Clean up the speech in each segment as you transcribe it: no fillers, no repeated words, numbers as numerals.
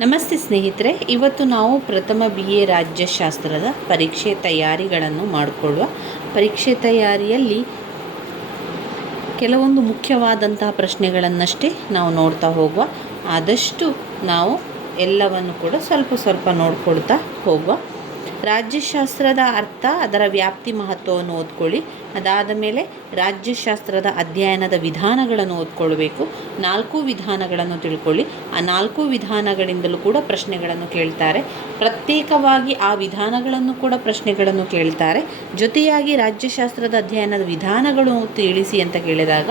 ನಮಸ್ತೆ ಸ್ನೇಹಿತರೆ, ಇವತ್ತು ನಾವು ಪ್ರಥಮ BA ರಾಜ್ಯಶಾಸ್ತ್ರದ ಪರೀಕ್ಷೆ ತಯಾರಿಗಳನ್ನು ಮಾಡಿಕೊಳ್ಳುವ. ಪರೀಕ್ಷೆ ತಯಾರಿಯಲ್ಲಿ ಕೆಲವೊಂದು ಮುಖ್ಯವಾದಂತಹ ಪ್ರಶ್ನೆಗಳನ್ನಷ್ಟೇ ನಾವು ನೋಡ್ತಾ ಹೋಗುವ. ಆದಷ್ಟು ನಾವು ಎಲ್ಲವನ್ನು ಕೂಡ ಸ್ವಲ್ಪ ನೋಡ್ಕೊಳ್ತಾ ಹೋಗುವ. ರಾಜ್ಯಶಾಸ್ತ್ರದ ಅರ್ಥ, ಅದರ ವ್ಯಾಪ್ತಿ, ಮಹತ್ವವನ್ನು ಓದ್ಕೊಳ್ಳಿ. ಅದಾದ ಮೇಲೆ ರಾಜ್ಯಶಾಸ್ತ್ರದ ಅಧ್ಯಯನದ ವಿಧಾನಗಳನ್ನು ಓದ್ಕೊಳ್ಬೇಕು. 4 ವಿಧಾನಗಳನ್ನು ತಿಳ್ಕೊಳ್ಳಿ. ಆ 4 ವಿಧಾನಗಳಿಂದಲೂ ಕೂಡ ಪ್ರಶ್ನೆಗಳನ್ನು ಕೇಳ್ತಾರೆ. ಪ್ರತ್ಯೇಕವಾಗಿ ಆ ವಿಧಾನಗಳನ್ನು ಕೂಡ ಪ್ರಶ್ನೆಗಳನ್ನು ಕೇಳ್ತಾರೆ. ಜೊತೆಯಾಗಿ ರಾಜ್ಯಶಾಸ್ತ್ರದ ಅಧ್ಯಯನದ ವಿಧಾನಗಳು ತಿಳಿಸಿ ಅಂತ ಕೇಳಿದಾಗ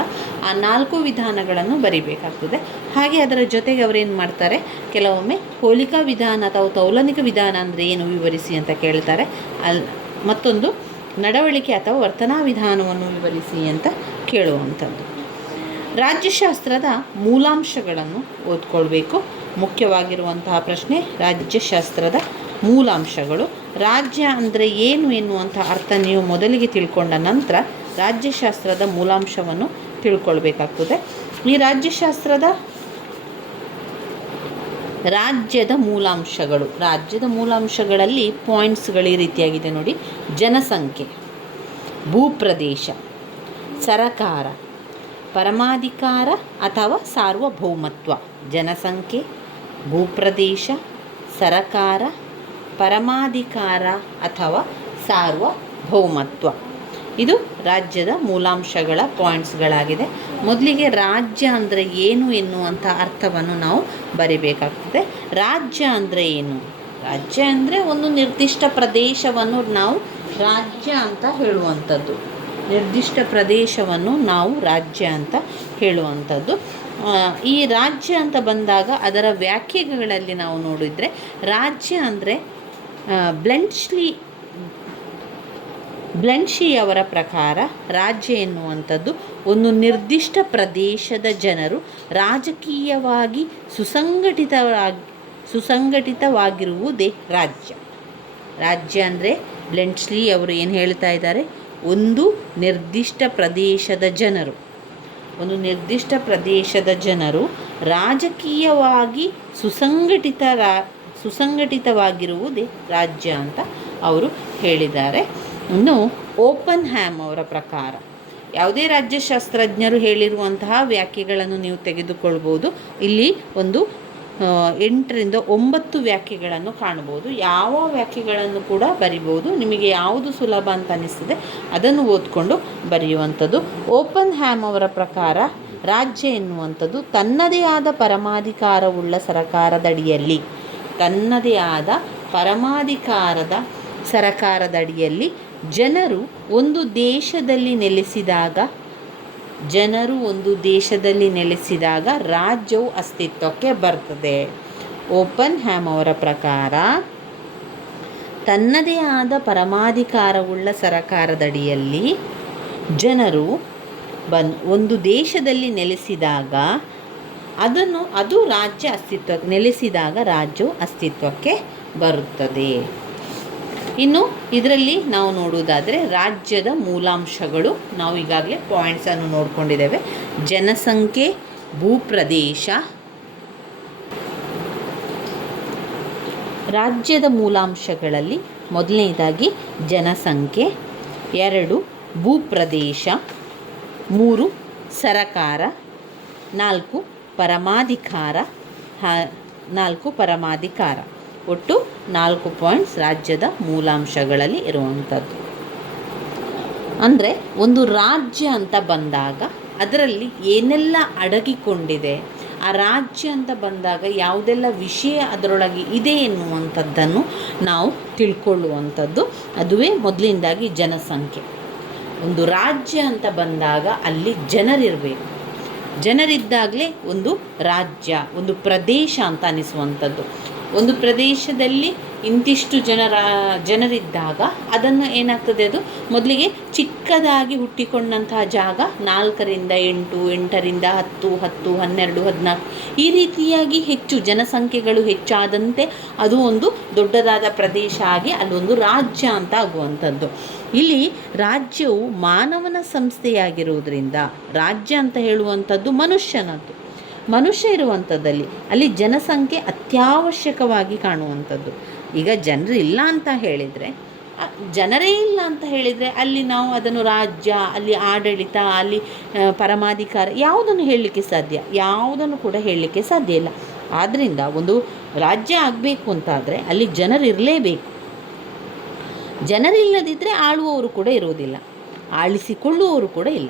ಆ 4 ವಿಧಾನಗಳನ್ನು ಬರಿಬೇಕಾಗ್ತದೆ. ಹಾಗೆ ಅದರ ಜೊತೆಗೆ ಅವರೇನು ಮಾಡ್ತಾರೆ, ಕೆಲವೊಮ್ಮೆ ಹೋಲಿಕಾ ವಿಧಾನ ಅಥವಾ ತೌಲನಿಕ ವಿಧಾನ ಅಂದರೆ ಏನು ವಿವರಿಸಿ ಅಂತ ಕೇಳ್ತಾರೆ. ಮತ್ತೊಂದು ನಡವಳಿಕೆ ಅಥವಾ ವರ್ತನಾ ವಿಧಾನವನ್ನು ವಿವರಿಸಿ ಅಂತ ಕೇಳುವಂಥದ್ದು. ರಾಜ್ಯಶಾಸ್ತ್ರದ ಮೂಲಾಂಶಗಳನ್ನು ಓದ್ಕೊಳ್ಬೇಕು. ಮುಖ್ಯವಾಗಿರುವಂತಹ ಪ್ರಶ್ನೆ ರಾಜ್ಯಶಾಸ್ತ್ರದ ಮೂಲಾಂಶಗಳು. ರಾಜ್ಯ ಅಂದರೆ ಏನು ಎನ್ನುವಂಥ ಅರ್ಥ ನೀವು ಮೊದಲಿಗೆ ತಿಳ್ಕೊಂಡ ನಂತರ ರಾಜ್ಯಶಾಸ್ತ್ರದ ಮೂಲಾಂಶವನ್ನು ತಿಳ್ಕೊಳ್ಬೇಕಾಗ್ತದೆ. ಈ ರಾಜ್ಯದ ಮೂಲಾಂಶಗಳಲ್ಲಿ ಪಾಯಿಂಟ್ಸ್ಗಳು ಈ ರೀತಿಯಾಗಿದೆ ನೋಡಿ. ಜನಸಂಖ್ಯೆ, ಭೂಪ್ರದೇಶ, ಸರಕಾರ, ಪರಮಾಧಿಕಾರ ಅಥವಾ ಸಾರ್ವಭೌಮತ್ವ. ಜನಸಂಖ್ಯೆ, ಭೂಪ್ರದೇಶ, ಸರಕಾರ, ಪರಮಾಧಿಕಾರ ಅಥವಾ ಸಾರ್ವಭೌಮತ್ವ. ಇದು ರಾಜ್ಯದ ಮೂಲಾಂಶಗಳ ಪಾಯಿಂಟ್ಸ್ಗಳಾಗಿದೆ. ಮೊದಲಿಗೆ ರಾಜ್ಯ ಅಂದರೆ ಏನು ಎನ್ನುವಂಥ ಅರ್ಥವನ್ನು ನಾವು ಬರಿಬೇಕಾಗ್ತದೆ. ರಾಜ್ಯ ಅಂದರೆ ಏನು? ರಾಜ್ಯ ಅಂದರೆ ಒಂದು ನಿರ್ದಿಷ್ಟ ಪ್ರದೇಶವನ್ನು ನಾವು ರಾಜ್ಯ ಅಂತ ಹೇಳುವಂಥದ್ದು. ನಿರ್ದಿಷ್ಟ ಪ್ರದೇಶವನ್ನು ನಾವು ರಾಜ್ಯ ಅಂತ ಹೇಳುವಂಥದ್ದು. ಈ ರಾಜ್ಯ ಅಂತ ಬಂದಾಗ ಅದರ ವ್ಯಾಖ್ಯೆಗಳಲ್ಲಿ ನಾವು ನೋಡಿದರೆ, ರಾಜ್ಯ ಅಂದರೆ ಬ್ಲೆಂಡ್ಶಿ ಅವರ ಪ್ರಕಾರ ರಾಜ್ಯ ಎನ್ನುವಂಥದ್ದು ಒಂದು ನಿರ್ದಿಷ್ಟ ಪ್ರದೇಶದ ಜನರು ರಾಜಕೀಯವಾಗಿ ಸುಸಂಘಟಿತವಾಗಿರುವುದೇ ರಾಜ್ಯ. ರಾಜ್ಯ ಅಂದರೆ ಬ್ಲೆಂಡ್ಶಿ ಅವರು ಏನು ಹೇಳ್ತಾ ಇದ್ದಾರೆ, ಒಂದು ನಿರ್ದಿಷ್ಟ ಪ್ರದೇಶದ ಜನರು ರಾಜಕೀಯವಾಗಿ ಸುಸಂಘಟಿತವಾಗಿರುವುದೇ ರಾಜ್ಯ ಅಂತ ಅವರು ಹೇಳಿದ್ದಾರೆ. ಇನ್ನು ಓಪನ್ ಹ್ಯಾಮ್ ಅವರ ಪ್ರಕಾರ, ಯಾವುದೇ ರಾಜ್ಯಶಾಸ್ತ್ರಜ್ಞರು ಹೇಳಿರುವಂತಹ ವ್ಯಾಖ್ಯೆಗಳನ್ನು ನೀವು ತೆಗೆದುಕೊಳ್ಬೋದು. ಇಲ್ಲಿ ಒಂದು 8 ರಿಂದ 9 ವ್ಯಾಖ್ಯೆಗಳನ್ನು ಕಾಣ್ಬೋದು. ಯಾವ ವ್ಯಾಖ್ಯೆಗಳನ್ನು ಕೂಡ ಬರಿಬೋದು. ನಿಮಗೆ ಯಾವುದು ಸುಲಭ ಅಂತ ಅನಿಸ್ತದೆ ಅದನ್ನು ಓದ್ಕೊಂಡು ಬರೆಯುವಂಥದ್ದು. ಓಪನ್ ಹ್ಯಾಮ್ ಅವರ ಪ್ರಕಾರ ರಾಜ್ಯ ಎನ್ನುವಂಥದ್ದು ತನ್ನದೇ ಆದ ಪರಮಾಧಿಕಾರವುಳ್ಳ ಸರಕಾರದಡಿಯಲ್ಲಿ ಜನರು ಒಂದು ದೇಶದಲ್ಲಿ ನೆಲೆಸಿದಾಗ ರಾಜ್ಯವು ಅಸ್ತಿತ್ವಕ್ಕೆ ಬರ್ತದೆ. ಓಪನ್ ಹ್ಯಾಮ್ ಅವರ ಪ್ರಕಾರ ತನ್ನದೇ ಆದ ಪರಮಾಧಿಕಾರವುಳ್ಳ ಸರಕಾರದಡಿಯಲ್ಲಿ ಜನರು ಒಂದು ದೇಶದಲ್ಲಿ ನೆಲೆಸಿದಾಗ ರಾಜ್ಯವು ಅಸ್ತಿತ್ವಕ್ಕೆ ಬರುತ್ತದೆ. ಇನ್ನು ಇದರಲ್ಲಿ ನಾವು ನೋಡುವುದಾದರೆ ರಾಜ್ಯದ ಮೂಲಾಂಶಗಳು, ನಾವು ಈಗಾಗಲೇ ಪಾಯಿಂಟ್ಸನ್ನು ನೋಡ್ಕೊಂಡಿದ್ದೇವೆ. ಜನಸಂಖ್ಯೆ, ಭೂಪ್ರದೇಶ. ರಾಜ್ಯದ ಮೂಲಾಂಶಗಳಲ್ಲಿ ಮೊದಲನೇದಾಗಿ ಜನಸಂಖ್ಯೆ, 2 ಭೂಪ್ರದೇಶ, 3 ಸರಕಾರ, 4 ಪರಮಾಧಿಕಾರ. ಒಟ್ಟು 4 ಪಾಯಿಂಟ್ಸ್ ರಾಜ್ಯದ ಮೂಲಾಂಶಗಳಲ್ಲಿ ಇರುವಂಥದ್ದು. ಅಂದರೆ ಒಂದು ರಾಜ್ಯ ಅಂತ ಬಂದಾಗ ಅದರಲ್ಲಿ ಏನೆಲ್ಲ ಅಡಗಿಕೊಂಡಿದೆ, ಆ ರಾಜ್ಯ ಅಂತ ಬಂದಾಗ ಯಾವುದೆಲ್ಲ ವಿಷಯ ಅದರೊಳಗೆ ಇದೆ ಎನ್ನುವಂಥದ್ದನ್ನು ನಾವು ತಿಳ್ಕೊಳ್ಳುವಂಥದ್ದು. ಅದುವೇ ಮೊದಲಿಂದಾಗಿ ಜನಸಂಖ್ಯೆ. ಒಂದು ರಾಜ್ಯ ಅಂತ ಬಂದಾಗ ಅಲ್ಲಿ ಜನರಿದ್ದಾಗಲೇ ಒಂದು ರಾಜ್ಯ, ಒಂದು ಪ್ರದೇಶ ಅಂತ ಅನಿಸುವಂಥದ್ದು. ಒಂದು ಪ್ರದೇಶದಲ್ಲಿ ಇಂತಿಷ್ಟು ಜನರಿದ್ದಾಗ ಅದನ್ನು ಏನಾಗ್ತದೆ, ಅದು ಮೊದಲಿಗೆ ಚಿಕ್ಕದಾಗಿ ಹುಟ್ಟಿಕೊಂಡಂತಹ ಜಾಗ 4 ರಿಂದ 8, 8 ರಿಂದ 10, 10, 12, 14 ಈ ರೀತಿಯಾಗಿ ಜನಸಂಖ್ಯೆಗಳು ಹೆಚ್ಚಾದಂತೆ ಅದು ಒಂದು ದೊಡ್ಡದಾದ ಪ್ರದೇಶ ಆಗಿ ಅಲ್ಲೊಂದು ರಾಜ್ಯ ಅಂತ ಆಗುವಂಥದ್ದು. ಇಲ್ಲಿ ರಾಜ್ಯವು ಮಾನವನ ಸಂಸ್ಥೆಯಾಗಿರುವುದರಿಂದ ರಾಜ್ಯ ಅಂತ ಹೇಳುವಂಥದ್ದು ಮನುಷ್ಯನದ್ದು. ಮನುಷ್ಯ ಇರುವಂಥದ್ದಲ್ಲಿ ಅಲ್ಲಿ ಜನಸಂಖ್ಯೆ ಅತ್ಯವಶ್ಯಕವಾಗಿ ಕಾಣುವಂಥದ್ದು. ಈಗ ಜನರು ಇಲ್ಲ ಅಂತ ಹೇಳಿದರೆ, ಜನರೇ ಇಲ್ಲ ಅಂತ ಹೇಳಿದರೆ ಅಲ್ಲಿ ನಾವು ಅದನ್ನು ರಾಜ್ಯ, ಅಲ್ಲಿ ಆಡಳಿತ, ಅಲ್ಲಿ ಪರಮಾಧಿಕಾರ ಯಾವುದನ್ನು ಹೇಳಲಿಕ್ಕೆ ಸಾಧ್ಯ? ಯಾವುದನ್ನು ಕೂಡ ಹೇಳಲಿಕ್ಕೆ ಸಾಧ್ಯ ಇಲ್ಲ. ಆದ್ದರಿಂದ ಒಂದು ರಾಜ್ಯ ಆಗಬೇಕು ಅಂತಾದರೆ ಅಲ್ಲಿ ಜನರು ಇರಲೇಬೇಕು. ಜನರಿಲ್ಲದಿದ್ದರೆ ಆಳುವವರು ಕೂಡ ಇರುವುದಿಲ್ಲ, ಆಳಿಸಿಕೊಳ್ಳುವವರು ಕೂಡ ಇಲ್ಲ.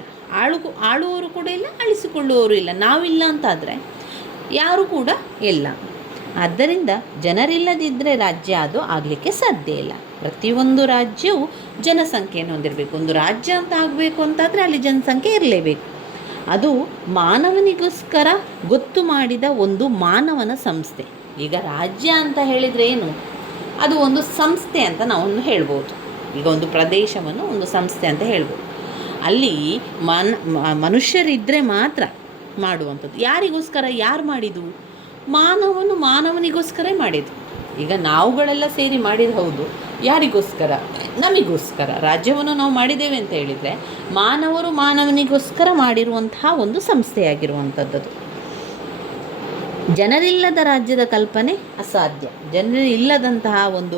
ಆಳುವವರು ಕೂಡ ಇಲ್ಲ, ಆಳಿಸಿಕೊಳ್ಳುವವರು ಇಲ್ಲ. ನಾವಿಲ್ಲ ಅಂತಾದರೆ ಯಾರೂ ಕೂಡ ಇಲ್ಲ. ಆದ್ದರಿಂದ ಜನರಿಲ್ಲದಿದ್ದರೆ ರಾಜ್ಯ ಅದು ಆಗಲಿಕ್ಕೆ ಸಾಧ್ಯ ಇಲ್ಲ. ಪ್ರತಿಯೊಂದು ರಾಜ್ಯವು ಜನಸಂಖ್ಯೆಯನ್ನು ಹೊಂದಿರಬೇಕು. ಒಂದು ರಾಜ್ಯ ಅಂತ ಆಗಬೇಕು ಅಂತಾದರೆ ಅಲ್ಲಿ ಜನಸಂಖ್ಯೆ ಇರಲೇಬೇಕು. ಅದು ಮಾನವನಿಗೋಸ್ಕರ ಗೊತ್ತು ಮಾಡಿದ ಒಂದು ಮಾನವನ ಸಂಸ್ಥೆ. ಈಗ ರಾಜ್ಯ ಅಂತ ಹೇಳಿದರೆ ಏನು? ಅದು ಒಂದು ಸಂಸ್ಥೆ ಅಂತ ನಾವು ಹೇಳ್ಬೋದು. ಈಗ ಒಂದು ಪ್ರದೇಶವನ್ನು ಒಂದು ಸಂಸ್ಥೆ ಅಂತ ಹೇಳ್ಬೋದು. ಅಲ್ಲಿ ಮನುಷ್ಯರಿದ್ದರೆ ಮಾತ್ರ ಮಾಡುವಂಥದ್ದು. ಯಾರಿಗೋಸ್ಕರ? ಯಾರು ಮಾಡಿದ್ದು? ಮಾನವನಿಗೋಸ್ಕರ ಮಾಡಿದ್ದು. ಈಗ ನಾವುಗಳೆಲ್ಲ ಸೇರಿ ಮಾಡಿದ್ದು ಹೌದು. ಯಾರಿಗೋಸ್ಕರ? ನಮಗೋಸ್ಕರ. ರಾಜ್ಯವನ್ನು ನಾವು ಮಾಡಿದ್ದೇವೆ ಅಂತ ಹೇಳಿದರೆ ಮಾನವನಿಗೋಸ್ಕರ ಮಾಡಿರುವಂತಹ ಒಂದು ಸಂಸ್ಥೆಯಾಗಿರುವಂಥದ್ದು. ಜನರಿಲ್ಲದ ರಾಜ್ಯದ ಕಲ್ಪನೆ ಅಸಾಧ್ಯ. ಜನರಿಲ್ಲದಂತಹ ಒಂದು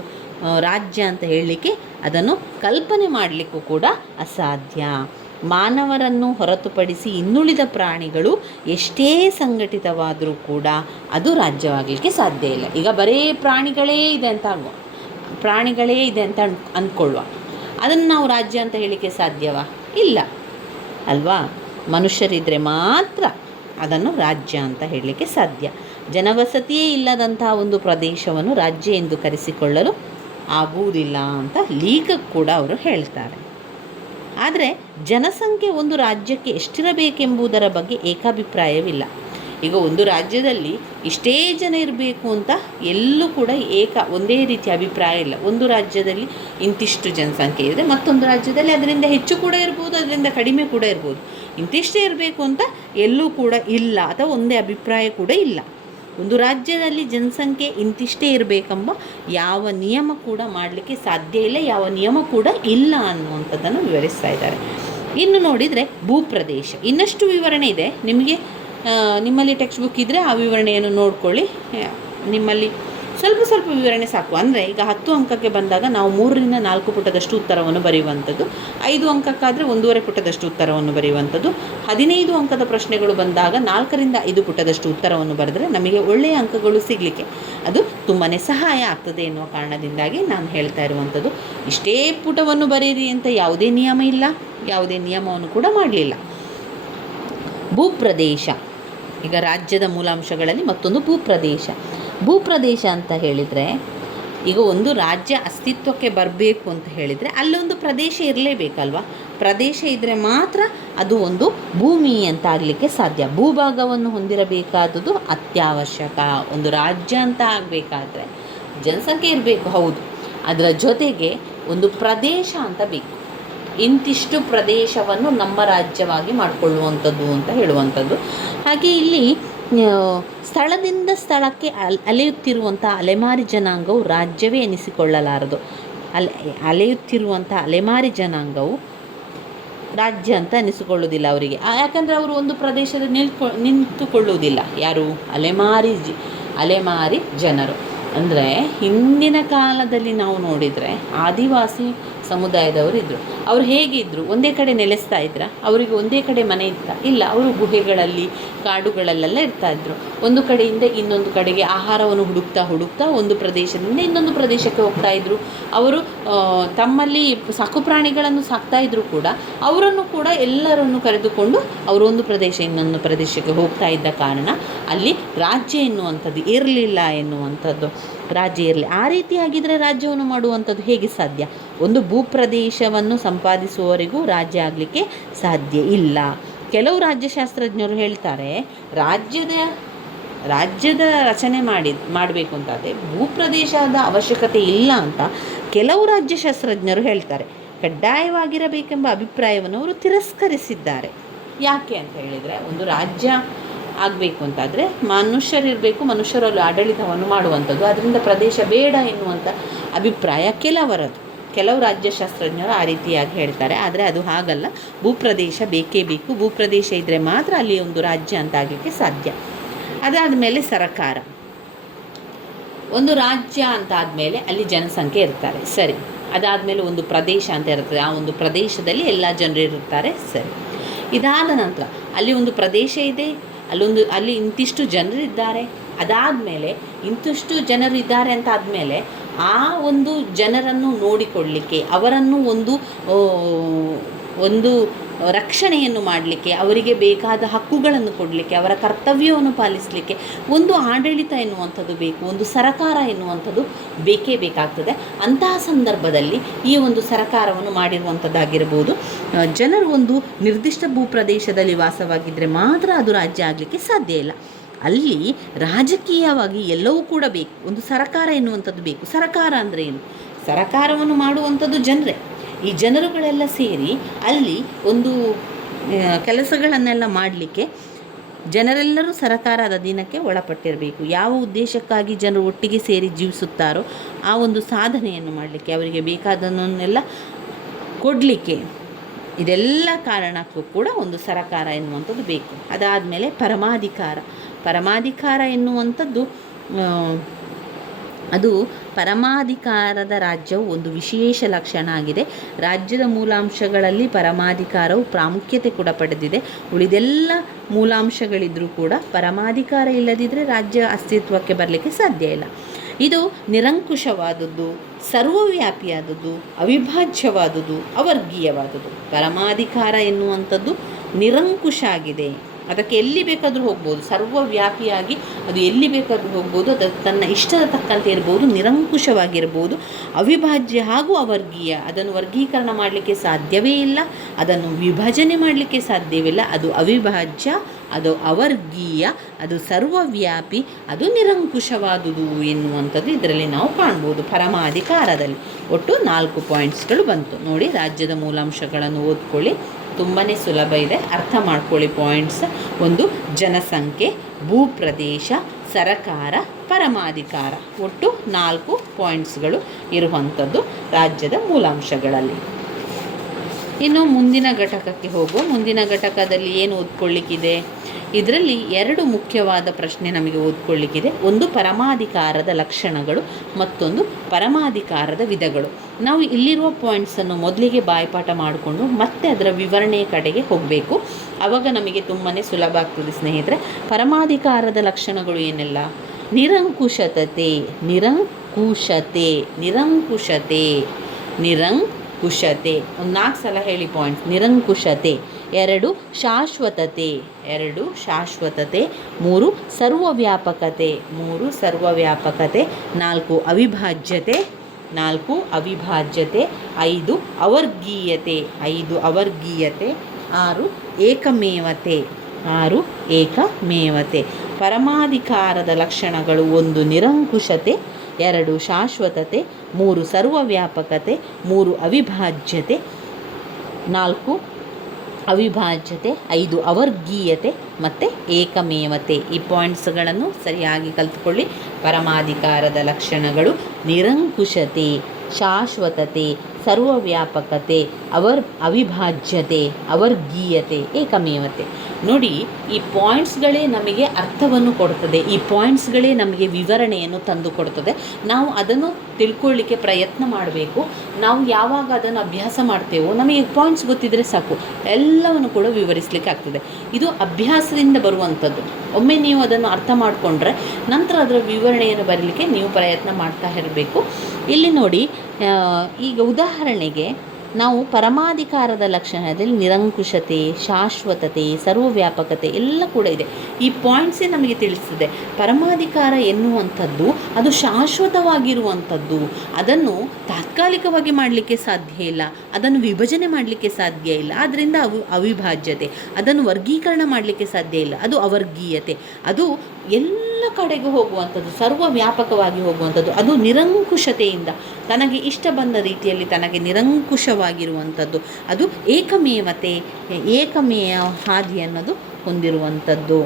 ರಾಜ್ಯ ಅಂತ ಹೇಳಲಿಕ್ಕೆ ಅದನ್ನು ಕಲ್ಪನೆ ಮಾಡಲಿಕ್ಕೂ ಕೂಡ ಅಸಾಧ್ಯ. ಮಾನವರನ್ನು ಹೊರತುಪಡಿಸಿ ಇನ್ನುಳಿದ ಪ್ರಾಣಿಗಳು ಎಷ್ಟೇ ಸಂಘಟಿತವಾದರೂ ಕೂಡ ಅದು ರಾಜ್ಯವಾಗಲಿಕ್ಕೆ ಸಾಧ್ಯ ಇಲ್ಲ. ಈಗ ಬರೀ ಪ್ರಾಣಿಗಳೇ ಇದೆ ಅಂತ ಅಂದ್ಕೊಳ್ಳುವ, ಅದನ್ನು ನಾವು ರಾಜ್ಯ ಅಂತ ಹೇಳಲಿಕ್ಕೆ ಸಾಧ್ಯವಾ? ಇಲ್ಲ ಅಲ್ವಾ? ಮನುಷ್ಯರಿದ್ದರೆ ಮಾತ್ರ ಅದನ್ನು ರಾಜ್ಯ ಅಂತ ಹೇಳಲಿಕ್ಕೆ ಸಾಧ್ಯ. ಜನವಸತಿಯೇ ಇಲ್ಲದಂತಹ ಒಂದು ಪ್ರದೇಶವನ್ನು ರಾಜ್ಯ ಎಂದು ಕರೆಸಿಕೊಳ್ಳಲು ಆಗುವುದಿಲ್ಲ ಅಂತ ಲೀಗಕ್ಕೆ ಕೂಡ ಅವರು ಹೇಳ್ತಾರೆ. ಆದರೆ ಜನಸಂಖ್ಯೆ ಒಂದು ರಾಜ್ಯಕ್ಕೆ ಎಷ್ಟಿರಬೇಕೆಂಬುದರ ಬಗ್ಗೆ ಏಕಾಭಿಪ್ರಾಯವಿಲ್ಲ. ಈಗ ಒಂದು ರಾಜ್ಯದಲ್ಲಿ ಇಷ್ಟೇ ಜನ ಇರಬೇಕು ಅಂತ ಎಲ್ಲೂ ಕೂಡ ಒಂದೇ ರೀತಿಯ ಅಭಿಪ್ರಾಯ ಇಲ್ಲ. ಒಂದು ರಾಜ್ಯದಲ್ಲಿ ಇಂತಿಷ್ಟು ಜನಸಂಖ್ಯೆ ಇದೆ, ಮತ್ತೊಂದು ರಾಜ್ಯದಲ್ಲಿ ಅದರಿಂದ ಹೆಚ್ಚು ಕೂಡ ಇರ್ಬೋದು, ಅದರಿಂದ ಕಡಿಮೆ ಕೂಡ ಇರ್ಬೋದು. ಇಂತಿಷ್ಟೇ ಇರಬೇಕು ಅಂತ ಎಲ್ಲೂ ಕೂಡ ಇಲ್ಲ, ಅಥವಾ ಒಂದೇ ಅಭಿಪ್ರಾಯ ಕೂಡ ಇಲ್ಲ. ಒಂದು ರಾಜ್ಯದಲ್ಲಿ ಜನಸಂಖ್ಯೆ ಇಂತಿಷ್ಟೇ ಇರಬೇಕೆಂಬ ಯಾವ ನಿಯಮ ಕೂಡ ಮಾಡಲಿಕ್ಕೆ ಸಾಧ್ಯ ಇಲ್ಲ, ಯಾವ ನಿಯಮ ಕೂಡ ಇಲ್ಲ ಅನ್ನುವಂಥದ್ದನ್ನು ವಿವರಿಸ್ತಾ ಇದ್ದಾರೆ. ಇನ್ನು ನೋಡಿದರೆ ಭೂಪ್ರದೇಶ ಇನ್ನಷ್ಟು ವಿವರಣೆ ಇದೆ. ನಿಮ್ಮಲ್ಲಿ ಟೆಕ್ಸ್ಟ್ ಬುಕ್ ಇದ್ದರೆ ಆ ವಿವರಣೆಯನ್ನು ನೋಡ್ಕೊಳ್ಳಿ. ನಿಮ್ಮಲ್ಲಿ ಸ್ವಲ್ಪ ವಿವರಣೆ ಸಾಕು. ಅಂದರೆ ಈಗ 10 ಅಂಕಕ್ಕೆ ಬಂದಾಗ ನಾವು 3 ರಿಂದ 4 ಪುಟದಷ್ಟು ಉತ್ತರವನ್ನು ಬರೆಯುವಂಥದ್ದು, 5 ಅಂಕಕ್ಕಾದರೆ 1.5 ಪುಟದಷ್ಟು ಉತ್ತರವನ್ನು ಬರೆಯುವಂಥದ್ದು, 15 ಅಂಕದ ಪ್ರಶ್ನೆಗಳು ಬಂದಾಗ 4 ರಿಂದ 5 ಪುಟದಷ್ಟು ಉತ್ತರವನ್ನು ಬರೆದರೆ ನಮಗೆ ಒಳ್ಳೆಯ ಅಂಕಗಳು ಸಿಗಲಿಕ್ಕೆ ಅದು ತುಂಬಾ ಸಹಾಯ ಆಗ್ತದೆ ಎನ್ನುವ ಕಾರಣದಿಂದಾಗಿ ನಾನು ಹೇಳ್ತಾ ಇರುವಂಥದ್ದು. ಇಷ್ಟೇ ಪುಟವನ್ನು ಬರೀರಿ ಅಂತ ಯಾವುದೇ ನಿಯಮ ಇಲ್ಲ, ಯಾವುದೇ ನಿಯಮವನ್ನು ಕೂಡ ಮಾಡಲಿಲ್ಲ. ಭೂಪ್ರದೇಶ ಈಗ ರಾಜ್ಯದ ಮೂಲಾಂಶಗಳಲ್ಲಿ ಮತ್ತೊಂದು ಭೂಪ್ರದೇಶ ಅಂತ ಹೇಳಿದರೆ, ಈಗ ಒಂದು ರಾಜ್ಯ ಅಸ್ತಿತ್ವಕ್ಕೆ ಬರಬೇಕು ಅಂತ ಹೇಳಿದರೆ ಅಲ್ಲೊಂದು ಪ್ರದೇಶ ಇರಲೇಬೇಕಲ್ವ? ಪ್ರದೇಶ ಇದ್ದರೆ ಮಾತ್ರ ಅದು ಒಂದು ಭೂಮಿ ಅಂತ ಆಗಲಿಕ್ಕೆ ಸಾಧ್ಯ. ಭೂಭಾಗವನ್ನು ಹೊಂದಿರಬೇಕಾದದ್ದು ಅತ್ಯವಶ್ಯಕ. ಒಂದು ರಾಜ್ಯ ಅಂತ ಆಗಬೇಕಾದ್ರೆ ಜನಸಂಖ್ಯೆ ಇರಬೇಕು, ಹೌದು. ಅದರ ಜೊತೆಗೆ ಒಂದು ಪ್ರದೇಶ ಅಂತ ಬೇಕು. ಇಂತಿಷ್ಟು ಪ್ರದೇಶವನ್ನು ನಮ್ಮ ರಾಜ್ಯವಾಗಿ ಮಾಡಿಕೊಳ್ಳುವಂಥದ್ದು ಅಂತ ಹೇಳುವಂಥದ್ದು. ಹಾಗೆ ಇಲ್ಲಿ ಸ್ಥಳದಿಂದ ಸ್ಥಳಕ್ಕೆ ಅಲೆಯುತ್ತಿರುವಂಥ ಅಲೆಮಾರಿ ಜನಾಂಗವು ರಾಜ್ಯವೇ ಎನಿಸಿಕೊಳ್ಳಲಾರದು. ಅಲೆಯುತ್ತಿರುವಂಥ ಅಲೆಮಾರಿ ಜನಾಂಗವು ರಾಜ್ಯ ಅಂತ ಅನಿಸಿಕೊಳ್ಳುವುದಿಲ್ಲ ಅವರಿಗೆ. ಯಾಕಂದರೆ ಅವರು ಒಂದು ಪ್ರದೇಶದಲ್ಲಿ ನಿಂತುಕೊಳ್ಳುವುದಿಲ್ಲ. ಯಾರು? ಅಲೆಮಾರಿ ಜನರು. ಅಂದರೆ ಹಿಂದಿನ ಕಾಲದಲ್ಲಿ ನಾವು ನೋಡಿದರೆ ಆದಿವಾಸಿ ಸಮುದಾಯದವರು ಇದ್ದರು. ಅವರು ಹೇಗಿದ್ದರು? ಒಂದೇ ಕಡೆ ನೆಲೆಸ್ತಾ ಇದ್ರ? ಅವರಿಗೆ ಒಂದೇ ಕಡೆ ಮನೆ ಇತ್ತ? ಇಲ್ಲ, ಅವರು ಗುಹೆಗಳಲ್ಲಿ, ಕಾಡುಗಳಲ್ಲೆಲ್ಲ ಇರ್ತಾಯಿದ್ರು. ಒಂದು ಕಡೆಯಿಂದ ಇನ್ನೊಂದು ಕಡೆಗೆ ಆಹಾರವನ್ನು ಹುಡುಕ್ತಾ ಒಂದು ಪ್ರದೇಶದಿಂದ ಇನ್ನೊಂದು ಪ್ರದೇಶಕ್ಕೆ ಹೋಗ್ತಾಯಿದ್ರು. ಅವರು ತಮ್ಮಲ್ಲಿ ಸಾಕು ಪ್ರಾಣಿಗಳನ್ನು ಸಾಕ್ತಾಯಿದ್ರು ಕೂಡ ಅವರನ್ನು ಕೂಡ ಎಲ್ಲರನ್ನು ಕರೆದುಕೊಂಡು ಅವರು ಒಂದು ಪ್ರದೇಶ ಇನ್ನೊಂದು ಪ್ರದೇಶಕ್ಕೆ ಹೋಗ್ತಾ ಇದ್ದ ಕಾರಣ ಅಲ್ಲಿ ರಾಜ್ಯ ಎನ್ನುವಂಥದ್ದು ಇರಲಿಲ್ಲ ಎನ್ನುವಂಥದ್ದು. ರಾಜ್ಯ ಇರಲಿ. ಆ ರೀತಿಯಾಗಿದ್ದರೆ ರಾಜ್ಯವನ್ನು ಮಾಡುವಂಥದ್ದು ಹೇಗೆ ಸಾಧ್ಯ? ಒಂದು ಭೂಪ್ರದೇಶವನ್ನು ಸಂಪಾದಿಸುವವರೆಗೂ ರಾಜ್ಯ ಆಗಲಿಕ್ಕೆ ಸಾಧ್ಯ ಇಲ್ಲ. ಕೆಲವು ರಾಜ್ಯಶಾಸ್ತ್ರಜ್ಞರು ಹೇಳ್ತಾರೆ ರಾಜ್ಯದ ರಚನೆ ಮಾಡಬೇಕು ಅಂತಾದರೆ ಭೂಪ್ರದೇಶದ ಅವಶ್ಯಕತೆ ಇಲ್ಲ ಅಂತ ಕೆಲವು ರಾಜ್ಯಶಾಸ್ತ್ರಜ್ಞರು ಹೇಳ್ತಾರೆ. ಕಡ್ಡಾಯವಾಗಿರಬೇಕೆಂಬ ಅಭಿಪ್ರಾಯವನ್ನು ಅವರು ತಿರಸ್ಕರಿಸಿದ್ದಾರೆ. ಯಾಕೆ ಅಂತ ಹೇಳಿದರೆ, ಒಂದು ರಾಜ್ಯ ಆಗಬೇಕು ಅಂತಾದರೆ ಮನುಷ್ಯರಿರಬೇಕು, ಮನುಷ್ಯರಲ್ಲಿ ಆಡಳಿತವನ್ನು ಮಾಡುವಂಥದ್ದು, ಅದರಿಂದ ಪ್ರದೇಶ ಬೇಡ ಎನ್ನುವಂಥ ಅಭಿಪ್ರಾಯ ಕೆಲವು ರಾಜ್ಯಶಾಸ್ತ್ರಜ್ಞರು ಆ ರೀತಿಯಾಗಿ ಹೇಳ್ತಾರೆ. ಆದರೆ ಅದು ಹಾಗಲ್ಲ. ಭೂಪ್ರದೇಶ ಬೇಕೇ ಬೇಕು. ಭೂಪ್ರದೇಶ ಇದ್ದರೆ ಮಾತ್ರ ಅಲ್ಲಿ ಒಂದು ರಾಜ್ಯ ಅಂತ ಆಗಲಿಕ್ಕೆ ಸಾಧ್ಯ. ಅದಾದ ಮೇಲೆ ಸರಕಾರ. ಒಂದು ರಾಜ್ಯ ಅಂತ ಆದಮೇಲೆ ಅಲ್ಲಿ ಜನಸಂಖ್ಯೆ ಇರ್ತಾರೆ, ಸರಿ. ಅದಾದಮೇಲೆ ಒಂದು ಪ್ರದೇಶ ಅಂತ ಇರ್ತದೆ, ಆ ಒಂದು ಪ್ರದೇಶದಲ್ಲಿ ಎಲ್ಲ ಜನರು ಇರ್ತಾರೆ, ಸರಿ. ಇದಾದ ನಂತರ ಅಲ್ಲಿ ಒಂದು ಪ್ರದೇಶ ಇದೆ, ಅಲ್ಲಿ ಇಂತಿಷ್ಟು ಜನರಿದ್ದಾರೆ. ಅದಾದಮೇಲೆ ಇಂತಿಷ್ಟು ಜನರಿದ್ದಾರೆ ಅಂತ ಆದಮೇಲೆ ಆ ಒಂದು ಜನರನ್ನು ನೋಡಿಕೊಳ್ಳಲಿಕ್ಕೆ, ಅವರನ್ನು ಒಂದು ರಕ್ಷಣೆಯನ್ನು ಮಾಡಲಿಕ್ಕೆ, ಅವರಿಗೆ ಬೇಕಾದ ಹಕ್ಕುಗಳನ್ನು ಕೊಡಲಿಕ್ಕೆ, ಅವರ ಕರ್ತವ್ಯವನ್ನು ಪಾಲಿಸಲಿಕ್ಕೆ ಒಂದು ಆಡಳಿತ ಎನ್ನುವಂಥದ್ದು ಬೇಕು, ಒಂದು ಸರಕಾರ ಎನ್ನುವಂಥದ್ದು ಬೇಕೇ ಬೇಕಾಗ್ತದೆ. ಅಂತಹ ಸಂದರ್ಭದಲ್ಲಿ ಈ ಒಂದು ಸರಕಾರವನ್ನು ಮಾಡಿರುವಂಥದ್ದಾಗಿರ್ಬೋದು. ಜನರು ಒಂದು ನಿರ್ದಿಷ್ಟ ಭೂಪ್ರದೇಶದಲ್ಲಿ ವಾಸವಾಗಿದ್ದರೆ ಮಾತ್ರ ಅದು ರಾಜ್ಯ ಆಗಲಿಕ್ಕೆ ಸಾಧ್ಯ ಇಲ್ಲ. ಅಲ್ಲಿ ರಾಜಕೀಯವಾಗಿ ಎಲ್ಲವೂ ಕೂಡ ಬೇಕು, ಒಂದು ಸರಕಾರ ಎನ್ನುವಂಥದ್ದು ಬೇಕು. ಸರಕಾರ ಅಂದರೆ ಏನು? ಸರಕಾರವನ್ನು ಮಾಡುವಂಥದ್ದು ಜನರೇ. ಈ ಜನರುಗಳೆಲ್ಲ ಸೇರಿ ಅಲ್ಲಿ ಒಂದು ಕೆಲಸಗಳನ್ನೆಲ್ಲ ಮಾಡಲಿಕ್ಕೆ ಜನರೆಲ್ಲರೂ ಸರಕಾರದ ಅಧೀನಕ್ಕೆ ಒಳಪಟ್ಟಿರಬೇಕು. ಯಾವ ಉದ್ದೇಶಕ್ಕಾಗಿ ಜನರು ಒಟ್ಟಿಗೆ ಸೇರಿ ಜೀವಿಸುತ್ತಾರೋ ಆ ಒಂದು ಸಾಧನೆಯನ್ನು ಮಾಡಲಿಕ್ಕೆ, ಅವರಿಗೆ ಬೇಕಾದನ್ನೆಲ್ಲ ಕೊಡಲಿಕ್ಕೆ, ಇದೆಲ್ಲ ಕಾರಣಕ್ಕೂ ಕೂಡ ಒಂದು ಸರಕಾರ ಎನ್ನುವಂಥದ್ದು ಬೇಕು. ಅದಾದಮೇಲೆ ಪರಮಾಧಿಕಾರ ಎನ್ನುವಂಥದ್ದು ಅದು ಪರಮಾಧಿಕಾರದ ರಾಜ್ಯವು ಒಂದು ವಿಶೇಷ ಲಕ್ಷಣ ಆಗಿದೆ. ರಾಜ್ಯದ ಮೂಲಾಂಶಗಳಲ್ಲಿ ಪರಮಾಧಿಕಾರವು ಪ್ರಾಮುಖ್ಯತೆ ಕೂಡ ಪಡೆದಿದೆ. ಉಳಿದೆಲ್ಲ ಮೂಲಾಂಶಗಳಿದ್ದರೂ ಕೂಡ ಪರಮಾಧಿಕಾರ ಇಲ್ಲದಿದ್ದರೆ ರಾಜ್ಯ ಅಸ್ತಿತ್ವಕ್ಕೆ ಬರಲಿಕ್ಕೆ ಸಾಧ್ಯ ಇಲ್ಲ. ಇದು ನಿರಂಕುಶವಾದದ್ದು, ಸರ್ವವ್ಯಾಪಿಯಾದದ್ದು, ಅವಿಭಾಜ್ಯವಾದುದು, ಅವರ್ಗೀಯವಾದುದು. ಪರಮಾಧಿಕಾರ ಎನ್ನುವಂಥದ್ದು ನಿರಂಕುಶ ಆಗಿದೆ. ಅದಕ್ಕೆ ಎಲ್ಲಿ ಬೇಕಾದರೂ ಹೋಗ್ಬೋದು, ಸರ್ವವ್ಯಾಪಿಯಾಗಿ ಅದು ಎಲ್ಲಿ ಬೇಕಾದರೂ ಹೋಗ್ಬೋದು, ಅದು ತನ್ನ ಇಷ್ಟದ ತಕ್ಕಂತೆ ಇರ್ಬೋದು, ನಿರಂಕುಶವಾಗಿರ್ಬೋದು, ಅವಿಭಾಜ್ಯ ಹಾಗೂ ಅವರ್ಗೀಯ. ಅದನ್ನು ವರ್ಗೀಕರಣ ಮಾಡಲಿಕ್ಕೆ ಸಾಧ್ಯವೇ ಇಲ್ಲ, ಅದನ್ನು ವಿಭಜನೆ ಮಾಡಲಿಕ್ಕೆ ಸಾಧ್ಯವಿಲ್ಲ. ಅದು ಅವಿಭಾಜ್ಯ, ಅದು ಅವರ್ಗೀಯ, ಅದು ಸರ್ವವ್ಯಾಪಿ, ಅದು ನಿರಂಕುಶವಾದುದು ಎನ್ನುವಂಥದ್ದು ಇದರಲ್ಲಿ ನಾವು ಕಾಣ್ಬೋದು. ಪರಮಾಧಿಕಾರದಲ್ಲಿ ಒಟ್ಟು 4 ಪಾಯಿಂಟ್ಸ್ಗಳು ಬಂತು ನೋಡಿ. ರಾಜ್ಯದ ಮೂಲಾಂಶಗಳನ್ನು ಓದ್ಕೊಳ್ಳಿ, ತುಂಬಾ ಸುಲಭ ಇದೆ, ಅರ್ಥ ಮಾಡ್ಕೊಳ್ಳಿ ಪಾಯಿಂಟ್ಸ್. ಒಂದು ಜನಸಂಖ್ಯೆ, ಭೂಪ್ರದೇಶ, ಸರಕಾರ, ಪರಮಾಧಿಕಾರ, ಒಟ್ಟು 4 ಪಾಯಿಂಟ್ಸ್ಗಳು ಇರುವಂಥದ್ದು ರಾಜ್ಯದ ಮೂಲಾಂಶಗಳಲ್ಲಿ. ಇನ್ನು ಮುಂದಿನ ಘಟಕಕ್ಕೆ ಹೋಗುವ. ಮುಂದಿನ ಘಟಕದಲ್ಲಿ ಏನು ಓದ್ಕೊಳ್ಳಿಕ್ಕಿದೆ? ಇದರಲ್ಲಿ 2 ಮುಖ್ಯವಾದ ಪ್ರಶ್ನೆ ನಮಗೆ ಓದ್ಕೊಳ್ಳಿಕ್ಕಿದೆ. ಒಂದು ಪರಮಾಧಿಕಾರದ ಲಕ್ಷಣಗಳು, ಮತ್ತೊಂದು ಪರಮಾಧಿಕಾರದ ವಿಧಗಳು. ನಾವು ಇಲ್ಲಿರುವ ಪಾಯಿಂಟ್ಸನ್ನು ಮೊದಲಿಗೆ ಬಾಯ್ಪಾಠ ಮಾಡಿಕೊಂಡು ಮತ್ತೆ ಅದರ ವಿವರಣೆಯ ಕಡೆಗೆ ಹೋಗಬೇಕು. ಆವಾಗ ನಮಗೆ ತುಂಬಾ ಸುಲಭ ಆಗ್ತದೆ ಸ್ನೇಹಿತರೆ. ಪರಮಾಧಿಕಾರದ ಲಕ್ಷಣಗಳು ಏನೆಲ್ಲ? ನಿರಂಕುಶತೆ, ಒಂದು 4 ಸಲ ಹೇಳಿ ಪಾಯಿಂಟ್. ನಿರಂಕುಶತೆ. 2 ಶಾಶ್ವತತೆ, 3 ಸರ್ವವ್ಯಾಪಕತೆ, 4 ಅವಿಭಾಜ್ಯತೆ, 5 ಅವರ್ಗೀಯತೆ, 6 ಏಕಮೇವತೆ. ಪರಮಾಧಿಕಾರದ ಲಕ್ಷಣಗಳು: 1 ನಿರಂಕುಶತೆ, 2 ಶಾಶ್ವತತೆ, 3 ಸರ್ವವ್ಯಾಪಕತೆ, 3 ಅವಿಭಾಜ್ಯತೆ, 4 5 ಅವರ್ಗೀಯತೆ ಮತ್ತು ಏಕಮೇವತೆ. ಈ ಪಾಯಿಂಟ್ಸ್ಗಳನ್ನು ಸರಿಯಾಗಿ ಕಲಿತುಕೊಳ್ಳಿ. ಪರಮಾಧಿಕಾರದ ಲಕ್ಷಣಗಳು: ನಿರಂಕುಶತೆ, ಶಾಶ್ವತತೆ, ಸರ್ವವ್ಯಾಪಕತೆ, ಅವಿಭಾಜ್ಯತೆ, ಅವರ್ಗೀಯತೆ, ಏಕಮೇವತೆ. ನೋಡಿ, ಈ ಪಾಯಿಂಟ್ಸ್ಗಳೇ ನಮಗೆ ಅರ್ಥವನ್ನು ಕೊಡ್ತದೆ, ಈ ಪಾಯಿಂಟ್ಸ್ಗಳೇ ನಮಗೆ ವಿವರಣೆಯನ್ನು ತಂದು ಕೊಡ್ತದೆ. ನಾವು ಅದನ್ನು ತಿಳ್ಕೊಳ್ಳಿಕ್ಕೆ ಪ್ರಯತ್ನ ಮಾಡಬೇಕು. ನಾವು ಯಾವಾಗ ಅದನ್ನು ಅಭ್ಯಾಸ ಮಾಡ್ತೇವೋ ನಮಗೆ ಪಾಯಿಂಟ್ಸ್ ಗೊತ್ತಿದ್ದರೆ ಸಾಕು, ಎಲ್ಲವನ್ನು ಕೂಡ ವಿವರಿಸಲಿಕ್ಕೆ ಆಗ್ತದೆ. ಇದು ಅಭ್ಯಾಸದಿಂದ ಬರುವಂಥದ್ದು. ಒಮ್ಮೆ ನೀವು ಅದನ್ನು ಅರ್ಥ ಮಾಡಿಕೊಂಡ್ರೆ ನಂತರ ಅದರ ವಿವರಣೆಯನ್ನು ಬರಲಿಕ್ಕೆ ನೀವು ಪ್ರಯತ್ನ ಮಾಡ್ತಾ ಇರಬೇಕು. ಇಲ್ಲಿ ನೋಡಿ, ಈಗ ಉದಾಹರಣೆಗೆ ನಾವು ಪರಮಾಧಿಕಾರದ ಲಕ್ಷಣದಲ್ಲಿ ನಿರಂಕುಶತೆ, ಶಾಶ್ವತತೆ, ಸರ್ವವ್ಯಾಪಕತೆ ಎಲ್ಲ ಕೂಡ ಇದೆ. ಈ ಪಾಯಿಂಟ್ಸೇ ನಮಗೆ ತಿಳಿಸ್ತದೆ. ಪರಮಾಧಿಕಾರ ಎನ್ನುವಂಥದ್ದು ಅದು ಶಾಶ್ವತವಾಗಿರುವಂಥದ್ದು. ಅದನ್ನು ತಾತ್ಕಾಲಿಕವಾಗಿ ಮಾಡಲಿಕ್ಕೆ ಸಾಧ್ಯ ಇಲ್ಲ, ಅದನ್ನು ವಿಭಜನೆ ಮಾಡಲಿಕ್ಕೆ ಸಾಧ್ಯ ಇಲ್ಲ. ಆದ್ದರಿಂದ ಅವಿಭಾಜ್ಯತೆ. ಅದನ್ನು ವರ್ಗೀಕರಣ ಮಾಡಲಿಕ್ಕೆ ಸಾಧ್ಯ ಇಲ್ಲ, ಅದು ಅವರ್ಗೀಯತೆ. ಅದು ಎಲ್ಲ ಕಡೆಗೂ ಹೋಗುವಂಥದ್ದು, ಸರ್ವವ್ಯಾಪಕವಾಗಿ ಹೋಗುವಂಥದ್ದು. ಅದು ನಿರಂಕುಶತೆಯಿಂದ ತನಗೆ ಇಷ್ಟ ಬಂದ ರೀತಿಯಲ್ಲಿ ತನಗೆ ನಿರಂಕುಶವಾಗಿರುವಂಥದ್ದು. ಅದು ಏಕಮೇವ ಹಾದಿ ಅನ್ನೋದು ಹೊಂದಿರುವಂಥದ್ದು.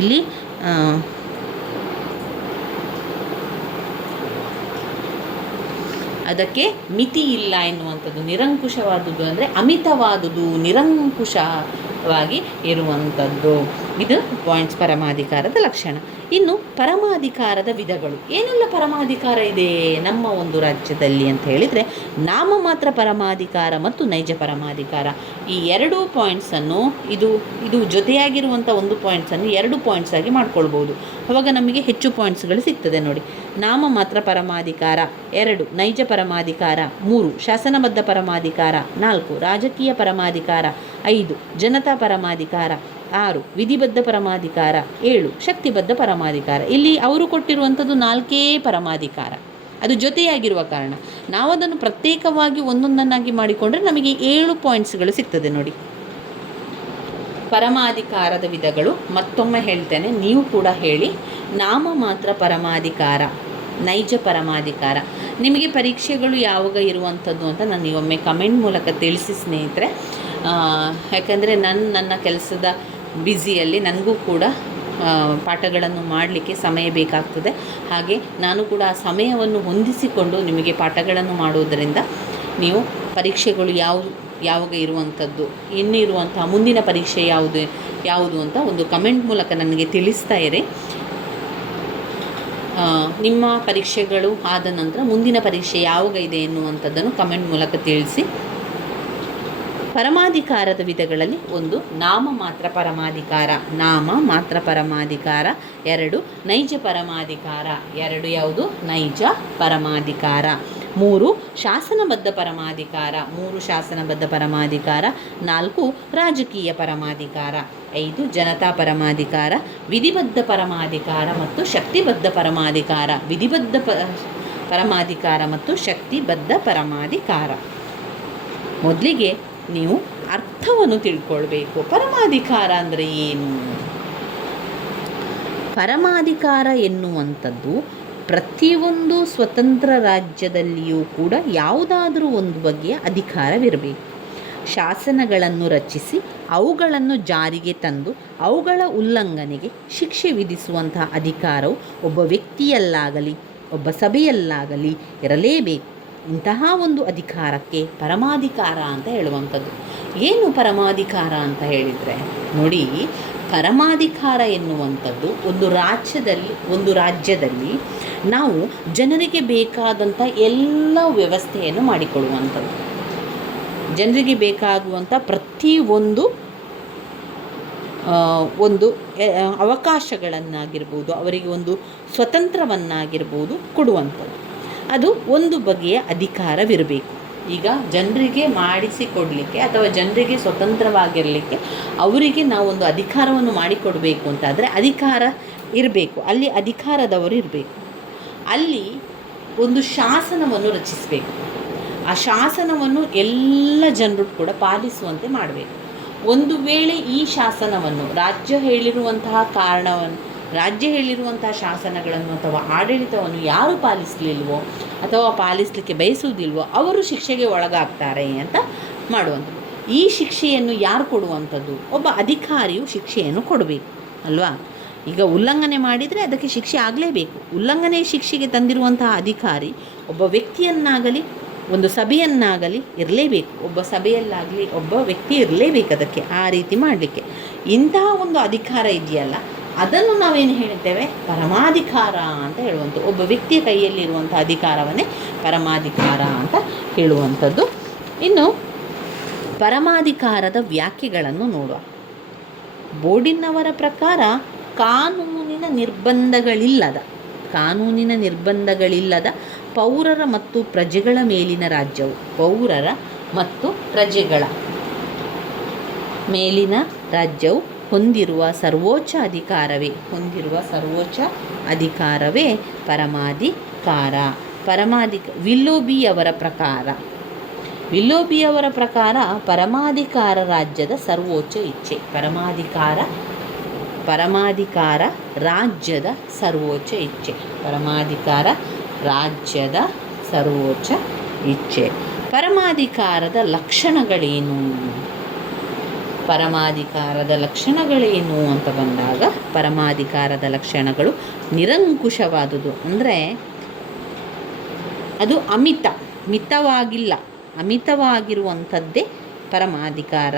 ಇಲ್ಲಿ ಅದಕ್ಕೆ ಮಿತಿ ಇಲ್ಲ ಎನ್ನುವಂಥದ್ದು. ನಿರಂಕುಶವಾದುದು ಅಂದರೆ ಅಮಿತವಾದುದು, ನಿರಂಕುಶವಾಗಿ ಇರುವಂಥದ್ದು. ಇದು ಪಾಯಿಂಟ್ಸ್, ಪರಮಾಧಿಕಾರದ ಲಕ್ಷಣ. ಇನ್ನು ಪರಮಾಧಿಕಾರದ ವಿಧಗಳು. ಏನೆಲ್ಲ ಪರಮಾಧಿಕಾರ ಇದೆ ನಮ್ಮ ಒಂದು ರಾಜ್ಯದಲ್ಲಿ ಅಂತ ಹೇಳಿದರೆ, ನಾಮಮಾತ್ರ ಪರಮಾಧಿಕಾರ ಮತ್ತು ನೈಜ ಪರಮಾಧಿಕಾರ. ಈ ಎರಡೂ ಪಾಯಿಂಟ್ಸನ್ನು ಇದು ಜೊತೆಯಾಗಿರುವಂಥ ಒಂದು ಪಾಯಿಂಟ್ಸನ್ನು 2 ಪಾಯಿಂಟ್ಸ್ ಆಗಿ ಮಾಡ್ಕೊಳ್ಬೋದು. ಆವಾಗ ನಮಗೆ ಹೆಚ್ಚು ಪಾಯಿಂಟ್ಸ್ಗಳು ಸಿಗ್ತದೆ ನೋಡಿ. ನಾಮಮಾತ್ರ ಪರಮಾಧಿಕಾರ 2, ನೈಜ ಪರಮಾಧಿಕಾರ 3, ಶಾಸನಬದ್ಧ ಪರಮಾಧಿಕಾರ 4, ರಾಜಕೀಯ ಪರಮಾಧಿಕಾರ 5, ಜನತಾ ಪರಮಾಧಿಕಾರ 6, ವಿಧಿಬದ್ಧ ಪರಮಾಧಿಕಾರ 7, ಶಕ್ತಿಬದ್ಧ ಪರಮಾಧಿಕಾರ. ಇಲ್ಲಿ ಅವರು ಕೊಟ್ಟಿರುವಂಥದ್ದು 4 ಪರಮಾಧಿಕಾರ, ಅದು ಜೊತೆಯಾಗಿರುವ ಕಾರಣ ನಾವು ಅದನ್ನು ಪ್ರತ್ಯೇಕವಾಗಿ ಒಂದೊಂದನ್ನಾಗಿ ಮಾಡಿಕೊಂಡ್ರೆ ನಮಗೆ 7 ಪಾಯಿಂಟ್ಸ್ಗಳು ಸಿಗ್ತದೆ ನೋಡಿ. ಪರಮಾಧಿಕಾರದ ವಿಧಗಳು ಮತ್ತೊಮ್ಮೆ ಹೇಳ್ತೇನೆ, ನೀವು ಕೂಡ ಹೇಳಿ. ನಾಮಮಾತ್ರ ಪರಮಾಧಿಕಾರ, ನೈಜ ಪರಮಾಧಿಕಾರ. ನಿಮಗೆ ಪರೀಕ್ಷೆಗಳು ಯಾವಾಗ ಇರುವಂಥದ್ದು ಅಂತ ನನಗೆ ಒಮ್ಮೆ ಕಮೆಂಟ್ ಮೂಲಕ ತಿಳಿಸಿ ಸ್ನೇಹಿತರೆ. ಯಾಕಂದರೆ ನನ್ನ ಕೆಲಸದ ಬ್ಯುಸಿಯಲ್ಲಿ ನನಗೂ ಕೂಡ ಪಾಠಗಳನ್ನು ಮಾಡಲಿಕ್ಕೆ ಸಮಯ ಬೇಕಾಗ್ತದೆ. ಹಾಗೆ ನಾನು ಕೂಡ ಆ ಸಮಯವನ್ನು ಹೊಂದಿಸಿಕೊಂಡು ನಿಮಗೆ ಪಾಠಗಳನ್ನು ಮಾಡುವುದರಿಂದ ನೀವು ಪರೀಕ್ಷೆಗಳು ಯಾವಾಗ ಇರುವಂಥದ್ದು, ಇನ್ನಿರುವಂತಹ ಮುಂದಿನ ಪರೀಕ್ಷೆ ಯಾವುದು ಅಂತ ಒಂದು ಕಮೆಂಟ್ ಮೂಲಕ ನನಗೆ ತಿಳಿಸ್ತಾ ಇರಿ. ನಿಮ್ಮ ಪರೀಕ್ಷೆಗಳು ಆದ ನಂತರ ಮುಂದಿನ ಪರೀಕ್ಷೆ ಯಾವಾಗ ಇದೆ ಎನ್ನುವಂಥದ್ದನ್ನು ಕಮೆಂಟ್ ಮೂಲಕ ತಿಳಿಸಿ. ಪರಮಾಧಿಕಾರದ ವಿಧಗಳಲ್ಲಿ 1, ನಾಮಮಾತ್ರ ಪರಮಾಧಿಕಾರ, ನಾಮ ಮಾತ್ರ ಪರಮಾಧಿಕಾರ. 2, ನೈಜ ಪರಮಾಧಿಕಾರ. 2 ಯಾವುದು? ನೈಜ ಪರಮಾಧಿಕಾರ. 3, ಶಾಸನಬದ್ಧ ಪರಮಾಧಿಕಾರ. 3 ಶಾಸನಬದ್ಧ ಪರಮಾಧಿಕಾರ. 4, ರಾಜಕೀಯ ಪರಮಾಧಿಕಾರ. 5, ಜನತಾ ಪರಮಾಧಿಕಾರ. ವಿಧಿಬದ್ಧ ಪರಮಾಧಿಕಾರ ಮತ್ತು ಶಕ್ತಿಬದ್ಧ ಪರಮಾಧಿಕಾರ. ವಿಧಿಬದ್ಧ ಪರಮಾಧಿಕಾರ ಮತ್ತು ಶಕ್ತಿಬದ್ಧ ಪರಮಾಧಿಕಾರ. ಮೊದಲಿಗೆ ನೀವು ಅರ್ಥವನ್ನು ತಿಳ್ಕೊಳ್ಬೇಕು. ಪರಮಾಧಿಕಾರ ಅಂದರೆ ಏನು? ಪರಮಾಧಿಕಾರ ಎನ್ನುವಂಥದ್ದು ಪ್ರತಿಯೊಂದು ಸ್ವತಂತ್ರ ರಾಜ್ಯದಲ್ಲಿಯೂ ಕೂಡ ಯಾವುದಾದರೂ ಒಂದು ಬಗೆಯ ಅಧಿಕಾರವಿರಬೇಕು. ಶಾಸನಗಳನ್ನು ರಚಿಸಿ ಅವುಗಳನ್ನು ಜಾರಿಗೆ ತಂದು ಅವುಗಳ ಉಲ್ಲಂಘನೆಗೆ ಶಿಕ್ಷೆ ವಿಧಿಸುವಂತಹ ಅಧಿಕಾರವು ಒಬ್ಬ ವ್ಯಕ್ತಿಯಲ್ಲಾಗಲಿ ಒಬ್ಬ ಸಭೆಯಲ್ಲಾಗಲಿ ಇರಲೇಬೇಕು. ಇಂತಹ ಒಂದು ಅಧಿಕಾರಕ್ಕೆ ಪರಮಾಧಿಕಾರ ಅಂತ ಹೇಳುವಂಥದ್ದು. ಏನು ಪರಮಾಧಿಕಾರ ಅಂತ ಹೇಳಿದರೆ ನೋಡಿ, ಪರಮಾಧಿಕಾರ ಎನ್ನುವಂಥದ್ದು ಒಂದು ರಾಜ್ಯದಲ್ಲಿ ನಾವು ಜನರಿಗೆ ಬೇಕಾದಂಥ ಎಲ್ಲ ವ್ಯವಸ್ಥೆಯನ್ನು ಮಾಡಿಕೊಡುವಂಥದ್ದು. ಜನರಿಗೆ ಬೇಕಾಗುವಂಥ ಪ್ರತಿಯೊಂದು ಒಂದು ಅವಕಾಶಗಳನ್ನಾಗಿರ್ಬೋದು, ಅವರಿಗೆ ಒಂದು ಸ್ವತಂತ್ರವನ್ನಾಗಿರ್ಬೋದು ಕೊಡುವಂಥದ್ದು. ಅದು ಒಂದು ಬಗೆಯ ಅಧಿಕಾರವಿರಬೇಕು. ಈಗ ಜನರಿಗೆ ಮಾಡಿಸಿಕೊಡಲಿಕ್ಕೆ ಅಥವಾ ಜನರಿಗೆ ಸ್ವತಂತ್ರವಾಗಿರಲಿಕ್ಕೆ ಅವರಿಗೆ ನಾವು ಒಂದು ಅಧಿಕಾರವನ್ನು ಮಾಡಿಕೊಡಬೇಕು ಅಂತಾದರೆ ಅಧಿಕಾರ ಇರಬೇಕು. ಅಲ್ಲಿ ಅಧಿಕಾರದವರು ಇರಬೇಕು. ಅಲ್ಲಿ ಒಂದು ಶಾಸನವನ್ನು ರಚಿಸಬೇಕು. ಆ ಶಾಸನವನ್ನು ಎಲ್ಲ ಜನರು ಕೂಡ ಪಾಲಿಸುವಂತೆ ಮಾಡಬೇಕು. ಒಂದು ವೇಳೆ ಈ ಶಾಸನವನ್ನು ರಾಜ್ಯ ಹೇಳಿರುವಂತಹ ಶಾಸನಗಳನ್ನು ಅಥವಾ ಆಡಳಿತವನ್ನು ಯಾರು ಪಾಲಿಸಲಿಲ್ವೋ ಅಥವಾ ಪಾಲಿಸಲಿಕ್ಕೆ ಬಯಸುವುದಿಲ್ವೋ ಅವರು ಶಿಕ್ಷೆಗೆ ಒಳಗಾಗ್ತಾರೆ ಅಂತ ಮಾಡುವಂಥದ್ದು. ಈ ಶಿಕ್ಷೆಯನ್ನು ಯಾರು ಕೊಡುವಂಥದ್ದು? ಒಬ್ಬ ಅಧಿಕಾರಿಯು ಶಿಕ್ಷೆಯನ್ನು ಕೊಡಬೇಕು ಅಲ್ವಾ? ಈಗ ಉಲ್ಲಂಘನೆ ಮಾಡಿದರೆ ಅದಕ್ಕೆ ಶಿಕ್ಷೆ ಆಗಲೇಬೇಕು. ಉಲ್ಲಂಘನೆ ಶಿಕ್ಷೆಗೆ ತಂದಿರುವಂತಹ ಅಧಿಕಾರಿ ಒಬ್ಬ ವ್ಯಕ್ತಿಯನ್ನಾಗಲಿ ಒಂದು ಸಭೆಯನ್ನಾಗಲಿ ಇರಲೇಬೇಕು. ಒಬ್ಬ ಸಭೆಯಲ್ಲಾಗಲಿ ಒಬ್ಬ ವ್ಯಕ್ತಿ ಇರಲೇಬೇಕು ಅದಕ್ಕೆ, ಆ ರೀತಿ ಮಾಡಲಿಕ್ಕೆ. ಇಂತಹ ಒಂದು ಅಧಿಕಾರ ಇದೆಯಲ್ಲ, ಅದನ್ನು ನಾವೇನು ಹೇಳ್ತೇವೆ? ಪರಮಾಧಿಕಾರ ಅಂತ ಹೇಳುವಂಥದ್ದು. ಒಬ್ಬ ವ್ಯಕ್ತಿಯ ಕೈಯಲ್ಲಿರುವಂಥ ಅಧಿಕಾರವನ್ನೇ ಪರಮಾಧಿಕಾರ ಅಂತ ಹೇಳುವಂಥದ್ದು. ಇನ್ನು ಪರಮಾಧಿಕಾರದ ವ್ಯಾಖ್ಯೆಗಳನ್ನು ನೋಡುವ. ಬೋರ್ಡಿನವರ ಪ್ರಕಾರ ಕಾನೂನಿನ ನಿರ್ಬಂಧಗಳಿಲ್ಲದ ಪೌರರ ಮತ್ತು ಪ್ರಜೆಗಳ ಮೇಲಿನ ರಾಜ್ಯವು ಪೌರರ ಮತ್ತು ಪ್ರಜೆಗಳ ಮೇಲಿನ ರಾಜ್ಯವು ಹೊಂದಿರುವ ಸರ್ವೋಚ್ಚ ಅಧಿಕಾರವೇ ಪರಮಾಧಿಕಾರ. ವಿಲ್ಲೋಬಿಯವರ ಪ್ರಕಾರ ಪರಮಾಧಿಕಾರ ರಾಜ್ಯದ ಸರ್ವೋಚ್ಚ ಇಚ್ಛೆ. ಪರಮಾಧಿಕಾರ ರಾಜ್ಯದ ಸರ್ವೋಚ್ಚ ಇಚ್ಛೆ. ಪರಮಾಧಿಕಾರದ ಲಕ್ಷಣಗಳೇನು ಅಂತ ಬಂದಾಗ, ಪರಮಾಧಿಕಾರದ ಲಕ್ಷಣಗಳು ನಿರಂಕುಶವಾದುದು. ಅಂದರೆ ಅದು ಮಿತವಾಗಿರುವಂಥದ್ದೇ ಪರಮಾಧಿಕಾರ.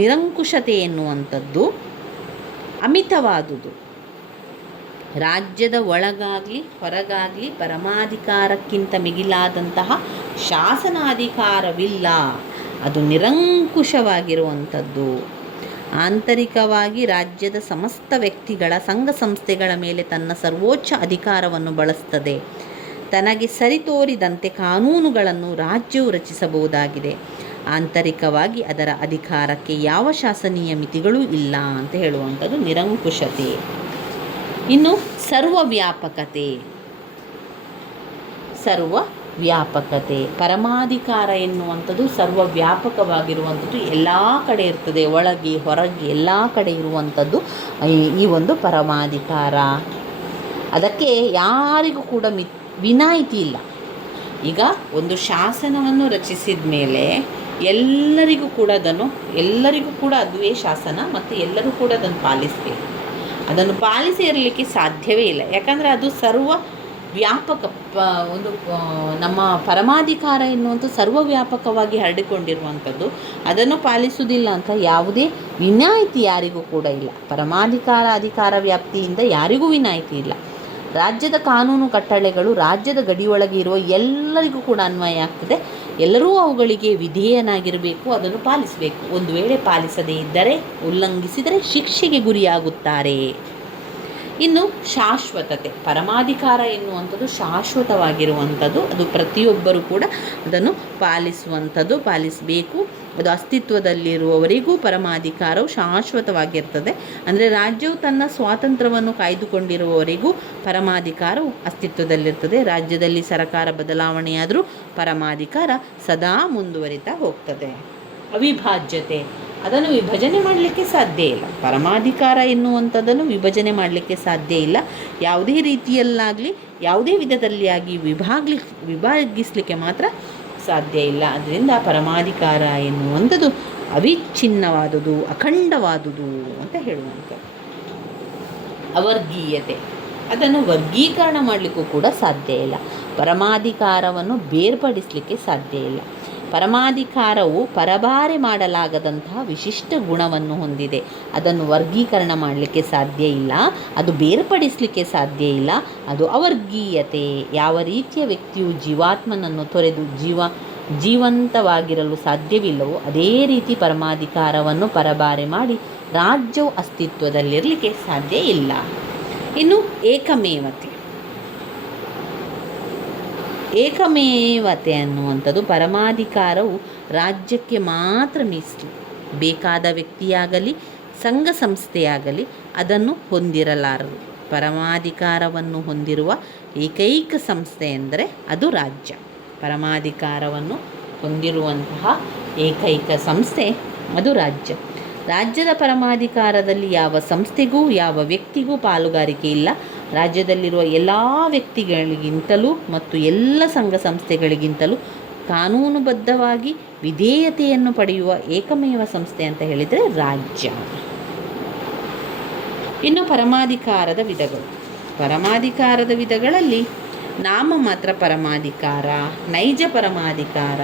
ನಿರಂಕುಶತೆ ಎನ್ನುವಂಥದ್ದು ಅಮಿತವಾದುದು. ರಾಜ್ಯದ ಒಳಗಾಗಲಿ ಹೊರಗಾಗಲಿ ಪರಮಾಧಿಕಾರಕ್ಕಿಂತ ಮಿಗಿಲಾದಂತಹ ಶಾಸನಾಧಿಕಾರವಿಲ್ಲ. ಅದು ನಿರಂಕುಶವಾಗಿರುವಂಥದ್ದು. ಆಂತರಿಕವಾಗಿ ರಾಜ್ಯದ ಸಮಸ್ತ ವ್ಯಕ್ತಿಗಳ ಸಂಘ ಸಂಸ್ಥೆಗಳ ಮೇಲೆ ತನ್ನ ಸರ್ವೋಚ್ಚ ಅಧಿಕಾರವನ್ನು ಬಳಸ್ತದೆ. ತನಗೆ ಸರಿತೋರಿದಂತೆ ಕಾನೂನುಗಳನ್ನು ರಾಜ್ಯವು ರಚಿಸಬಹುದಾಗಿದೆ. ಆಂತರಿಕವಾಗಿ ಅದರ ಅಧಿಕಾರಕ್ಕೆ ಯಾವ ಶಾಸನೀಯ ಮಿತಿಗಳೂ ಇಲ್ಲ ಅಂತ ಹೇಳುವಂಥದ್ದು ನಿರಂಕುಶತೆ. ಇನ್ನು ಸರ್ವವ್ಯಾಪಕತೆ. ಪರಮಾಧಿಕಾರ ಎನ್ನುವಂಥದ್ದು ಸರ್ವವ್ಯಾಪಕವಾಗಿರುವಂಥದ್ದು, ಎಲ್ಲ ಕಡೆ ಇರ್ತದೆ, ಒಳಗೆ ಹೊರಗೆ ಎಲ್ಲ ಕಡೆ ಇರುವಂಥದ್ದು ಈ ಒಂದು ಪರಮಾಧಿಕಾರ. ಅದಕ್ಕೆ ಯಾರಿಗೂ ಕೂಡ ವಿನಾಯಿತಿ ಇಲ್ಲ. ಈಗ ಒಂದು ಶಾಸನವನ್ನು ರಚಿಸಿದ ಮೇಲೆ ಎಲ್ಲರಿಗೂ ಕೂಡ ಅದುವೇ ಶಾಸನ ಮತ್ತು ಎಲ್ಲರೂ ಕೂಡ ಅದನ್ನು ಪಾಲಿಸಬೇಕು. ಅದನ್ನು ಪಾಲಿಸಿ ಇರಲಿಕ್ಕೆ ಸಾಧ್ಯವೇ ಇಲ್ಲ. ಯಾಕಂದರೆ ಅದು ಸರ್ವ ವ್ಯಾಪಕ ನಮ್ಮ ಪರಮಾಧಿಕಾರ ಎನ್ನುವಂಥ ಸರ್ವವ್ಯಾಪಕವಾಗಿ ಹರಡಿಕೊಂಡಿರುವಂಥದ್ದು. ಅದನ್ನು ಪಾಲಿಸುವುದಿಲ್ಲ ಅಂತ ಯಾವುದೇ ವಿನಾಯಿತಿ ಯಾರಿಗೂ ಕೂಡ ಇಲ್ಲ. ಅಧಿಕಾರ ವ್ಯಾಪ್ತಿಯಿಂದ ಯಾರಿಗೂ ವಿನಾಯಿತಿ ಇಲ್ಲ. ರಾಜ್ಯದ ಕಾನೂನು ಕಟ್ಟಳೆಗಳು ರಾಜ್ಯದ ಗಡಿಯೊಳಗೆ ಇರುವ ಎಲ್ಲರಿಗೂ ಕೂಡ ಅನ್ವಯ ಆಗ್ತದೆ. ಎಲ್ಲರೂ ಅವುಗಳಿಗೆ ವಿಧೇಯನಾಗಿರಬೇಕು, ಅದನ್ನು ಪಾಲಿಸಬೇಕು. ಒಂದು ವೇಳೆ ಪಾಲಿಸದೇ ಇದ್ದರೆ, ಉಲ್ಲಂಘಿಸಿದರೆ ಶಿಕ್ಷೆಗೆ ಗುರಿಯಾಗುತ್ತಾರೆ. ಇನ್ನು ಶಾಶ್ವತತೆ. ಪರಮಾಧಿಕಾರ ಎನ್ನುವಂಥದ್ದು ಶಾಶ್ವತವಾಗಿರುವಂಥದ್ದು. ಅದು ಪ್ರತಿಯೊಬ್ಬರೂ ಕೂಡ ಅದನ್ನು ಪಾಲಿಸಬೇಕು. ಅದು ಅಸ್ತಿತ್ವದಲ್ಲಿರುವವರೆಗೂ ಪರಮಾಧಿಕಾರವು ಶಾಶ್ವತವಾಗಿರ್ತದೆ. ಅಂದರೆ ರಾಜ್ಯವು ತನ್ನ ಸ್ವಾತಂತ್ರ್ಯವನ್ನು ಕಾಯ್ದುಕೊಂಡಿರುವವರೆಗೂ ಪರಮಾಧಿಕಾರವು ಅಸ್ತಿತ್ವದಲ್ಲಿರ್ತದೆ. ರಾಜ್ಯದಲ್ಲಿ ಸರಕಾರ ಬದಲಾವಣೆಯಾದರೂ ಪರಮಾಧಿಕಾರ ಸದಾ ಮುಂದುವರಿತಾ ಹೋಗ್ತದೆ. ಅವಿಭಾಜ್ಯತೆ. ಅದನ್ನು ವಿಭಜನೆ ಮಾಡಲಿಕ್ಕೆ ಸಾಧ್ಯ ಇಲ್ಲ. ಪರಮಾಧಿಕಾರ ಎನ್ನುವಂಥದ್ದನ್ನು ವಿಭಜನೆ ಮಾಡಲಿಕ್ಕೆ ಸಾಧ್ಯ ಇಲ್ಲ. ಯಾವುದೇ ರೀತಿಯಲ್ಲಾಗಲಿ ಯಾವುದೇ ವಿಧದಲ್ಲಿ ಆಗಿ ವಿಭಾಗಿಸಲಿಕ್ಕೆ ಮಾತ್ರ ಸಾಧ್ಯ ಇಲ್ಲ. ಅದರಿಂದ ಪರಮಾಧಿಕಾರ ಎನ್ನುವಂಥದ್ದು ಅವಿಚ್ಛಿನ್ನವಾದುದು, ಅಖಂಡವಾದುದು ಅಂತ ಹೇಳುವಂಥದ್ದು. ಅವರ್ಗೀಯತೆ. ಅದನ್ನು ವರ್ಗೀಕರಣ ಮಾಡಲಿಕ್ಕೂ ಕೂಡ ಸಾಧ್ಯ ಇಲ್ಲ. ಪರಮಾಧಿಕಾರವನ್ನು ಬೇರ್ಪಡಿಸಲಿಕ್ಕೆ ಸಾಧ್ಯ ಇಲ್ಲ. ಪರಮಾಧಿಕಾರವು ಪರಬಾರೆ ಮಾಡಲಾಗದಂತಹ ವಿಶಿಷ್ಟ ಗುಣವನ್ನು ಹೊಂದಿದೆ. ಅದನ್ನು ವರ್ಗೀಕರಣ ಮಾಡಲಿಕ್ಕೆ ಸಾಧ್ಯ ಇಲ್ಲ, ಅದು ಬೇರ್ಪಡಿಸಲಿಕ್ಕೆ ಸಾಧ್ಯ ಇಲ್ಲ. ಅದು ಅವರ್ಗೀಯತೆ. ಯಾವ ರೀತಿಯ ವ್ಯಕ್ತಿಯು ಜೀವಾತ್ಮನನ್ನು ತೊರೆದು ಜೀವಂತವಾಗಿರಲು ಸಾಧ್ಯವಿಲ್ಲವೋ ಅದೇ ರೀತಿ ಪರಮಾಧಿಕಾರವನ್ನು ಪರಬಾರೆ ಮಾಡಿ ರಾಜ್ಯವು ಅಸ್ತಿತ್ವದಲ್ಲಿರಲಿಕ್ಕೆ ಸಾಧ್ಯ ಇಲ್ಲ. ಇನ್ನು ಏಕಮೇವತೆ ಅನ್ನುವಂಥದ್ದು. ಪರಮಾಧಿಕಾರವು ರಾಜ್ಯಕ್ಕೆ ಮಾತ್ರ ಮೀಸಲು. ಬೇಕಾದ ವ್ಯಕ್ತಿಯಾಗಲಿ ಸಂಘ ಸಂಸ್ಥೆಯಾಗಲಿ ಅದನ್ನು ಹೊಂದಿರಲಾರರು. ಪರಮಾಧಿಕಾರವನ್ನು ಹೊಂದಿರುವ ಏಕೈಕ ಸಂಸ್ಥೆ ಎಂದರೆ ಅದು ರಾಜ್ಯ. ಪರಮಾಧಿಕಾರವನ್ನು ಹೊಂದಿರುವಂತಹ ಏಕೈಕ ಸಂಸ್ಥೆ ಅದು ರಾಜ್ಯ. ರಾಜ್ಯದ ಪರಮಾಧಿಕಾರದಲ್ಲಿ ಯಾವ ಸಂಸ್ಥೆಗೂ ಯಾವ ವ್ಯಕ್ತಿಗೂ ಪಾಲುಗಾರಿಕೆ ಇಲ್ಲ. ರಾಜ್ಯದಲ್ಲಿರುವ ಎಲ್ಲ ವ್ಯಕ್ತಿಗಳಿಗಿಂತಲೂ ಮತ್ತು ಎಲ್ಲ ಸಂಘ ಸಂಸ್ಥೆಗಳಿಗಿಂತಲೂ ಕಾನೂನುಬದ್ಧವಾಗಿ ವಿಧೇಯತೆಯನ್ನು ಪಡೆಯುವ ಏಕಮೇವ ಸಂಸ್ಥೆ ಅಂತ ಹೇಳಿದರೆ ರಾಜ್ಯ. ಇನ್ನು ಪರಮಾಧಿಕಾರದ ವಿಧಗಳಲ್ಲಿ ನಾಮಮಾತ್ರ ಪರಮಾಧಿಕಾರ, ನೈಜ ಪರಮಾಧಿಕಾರ,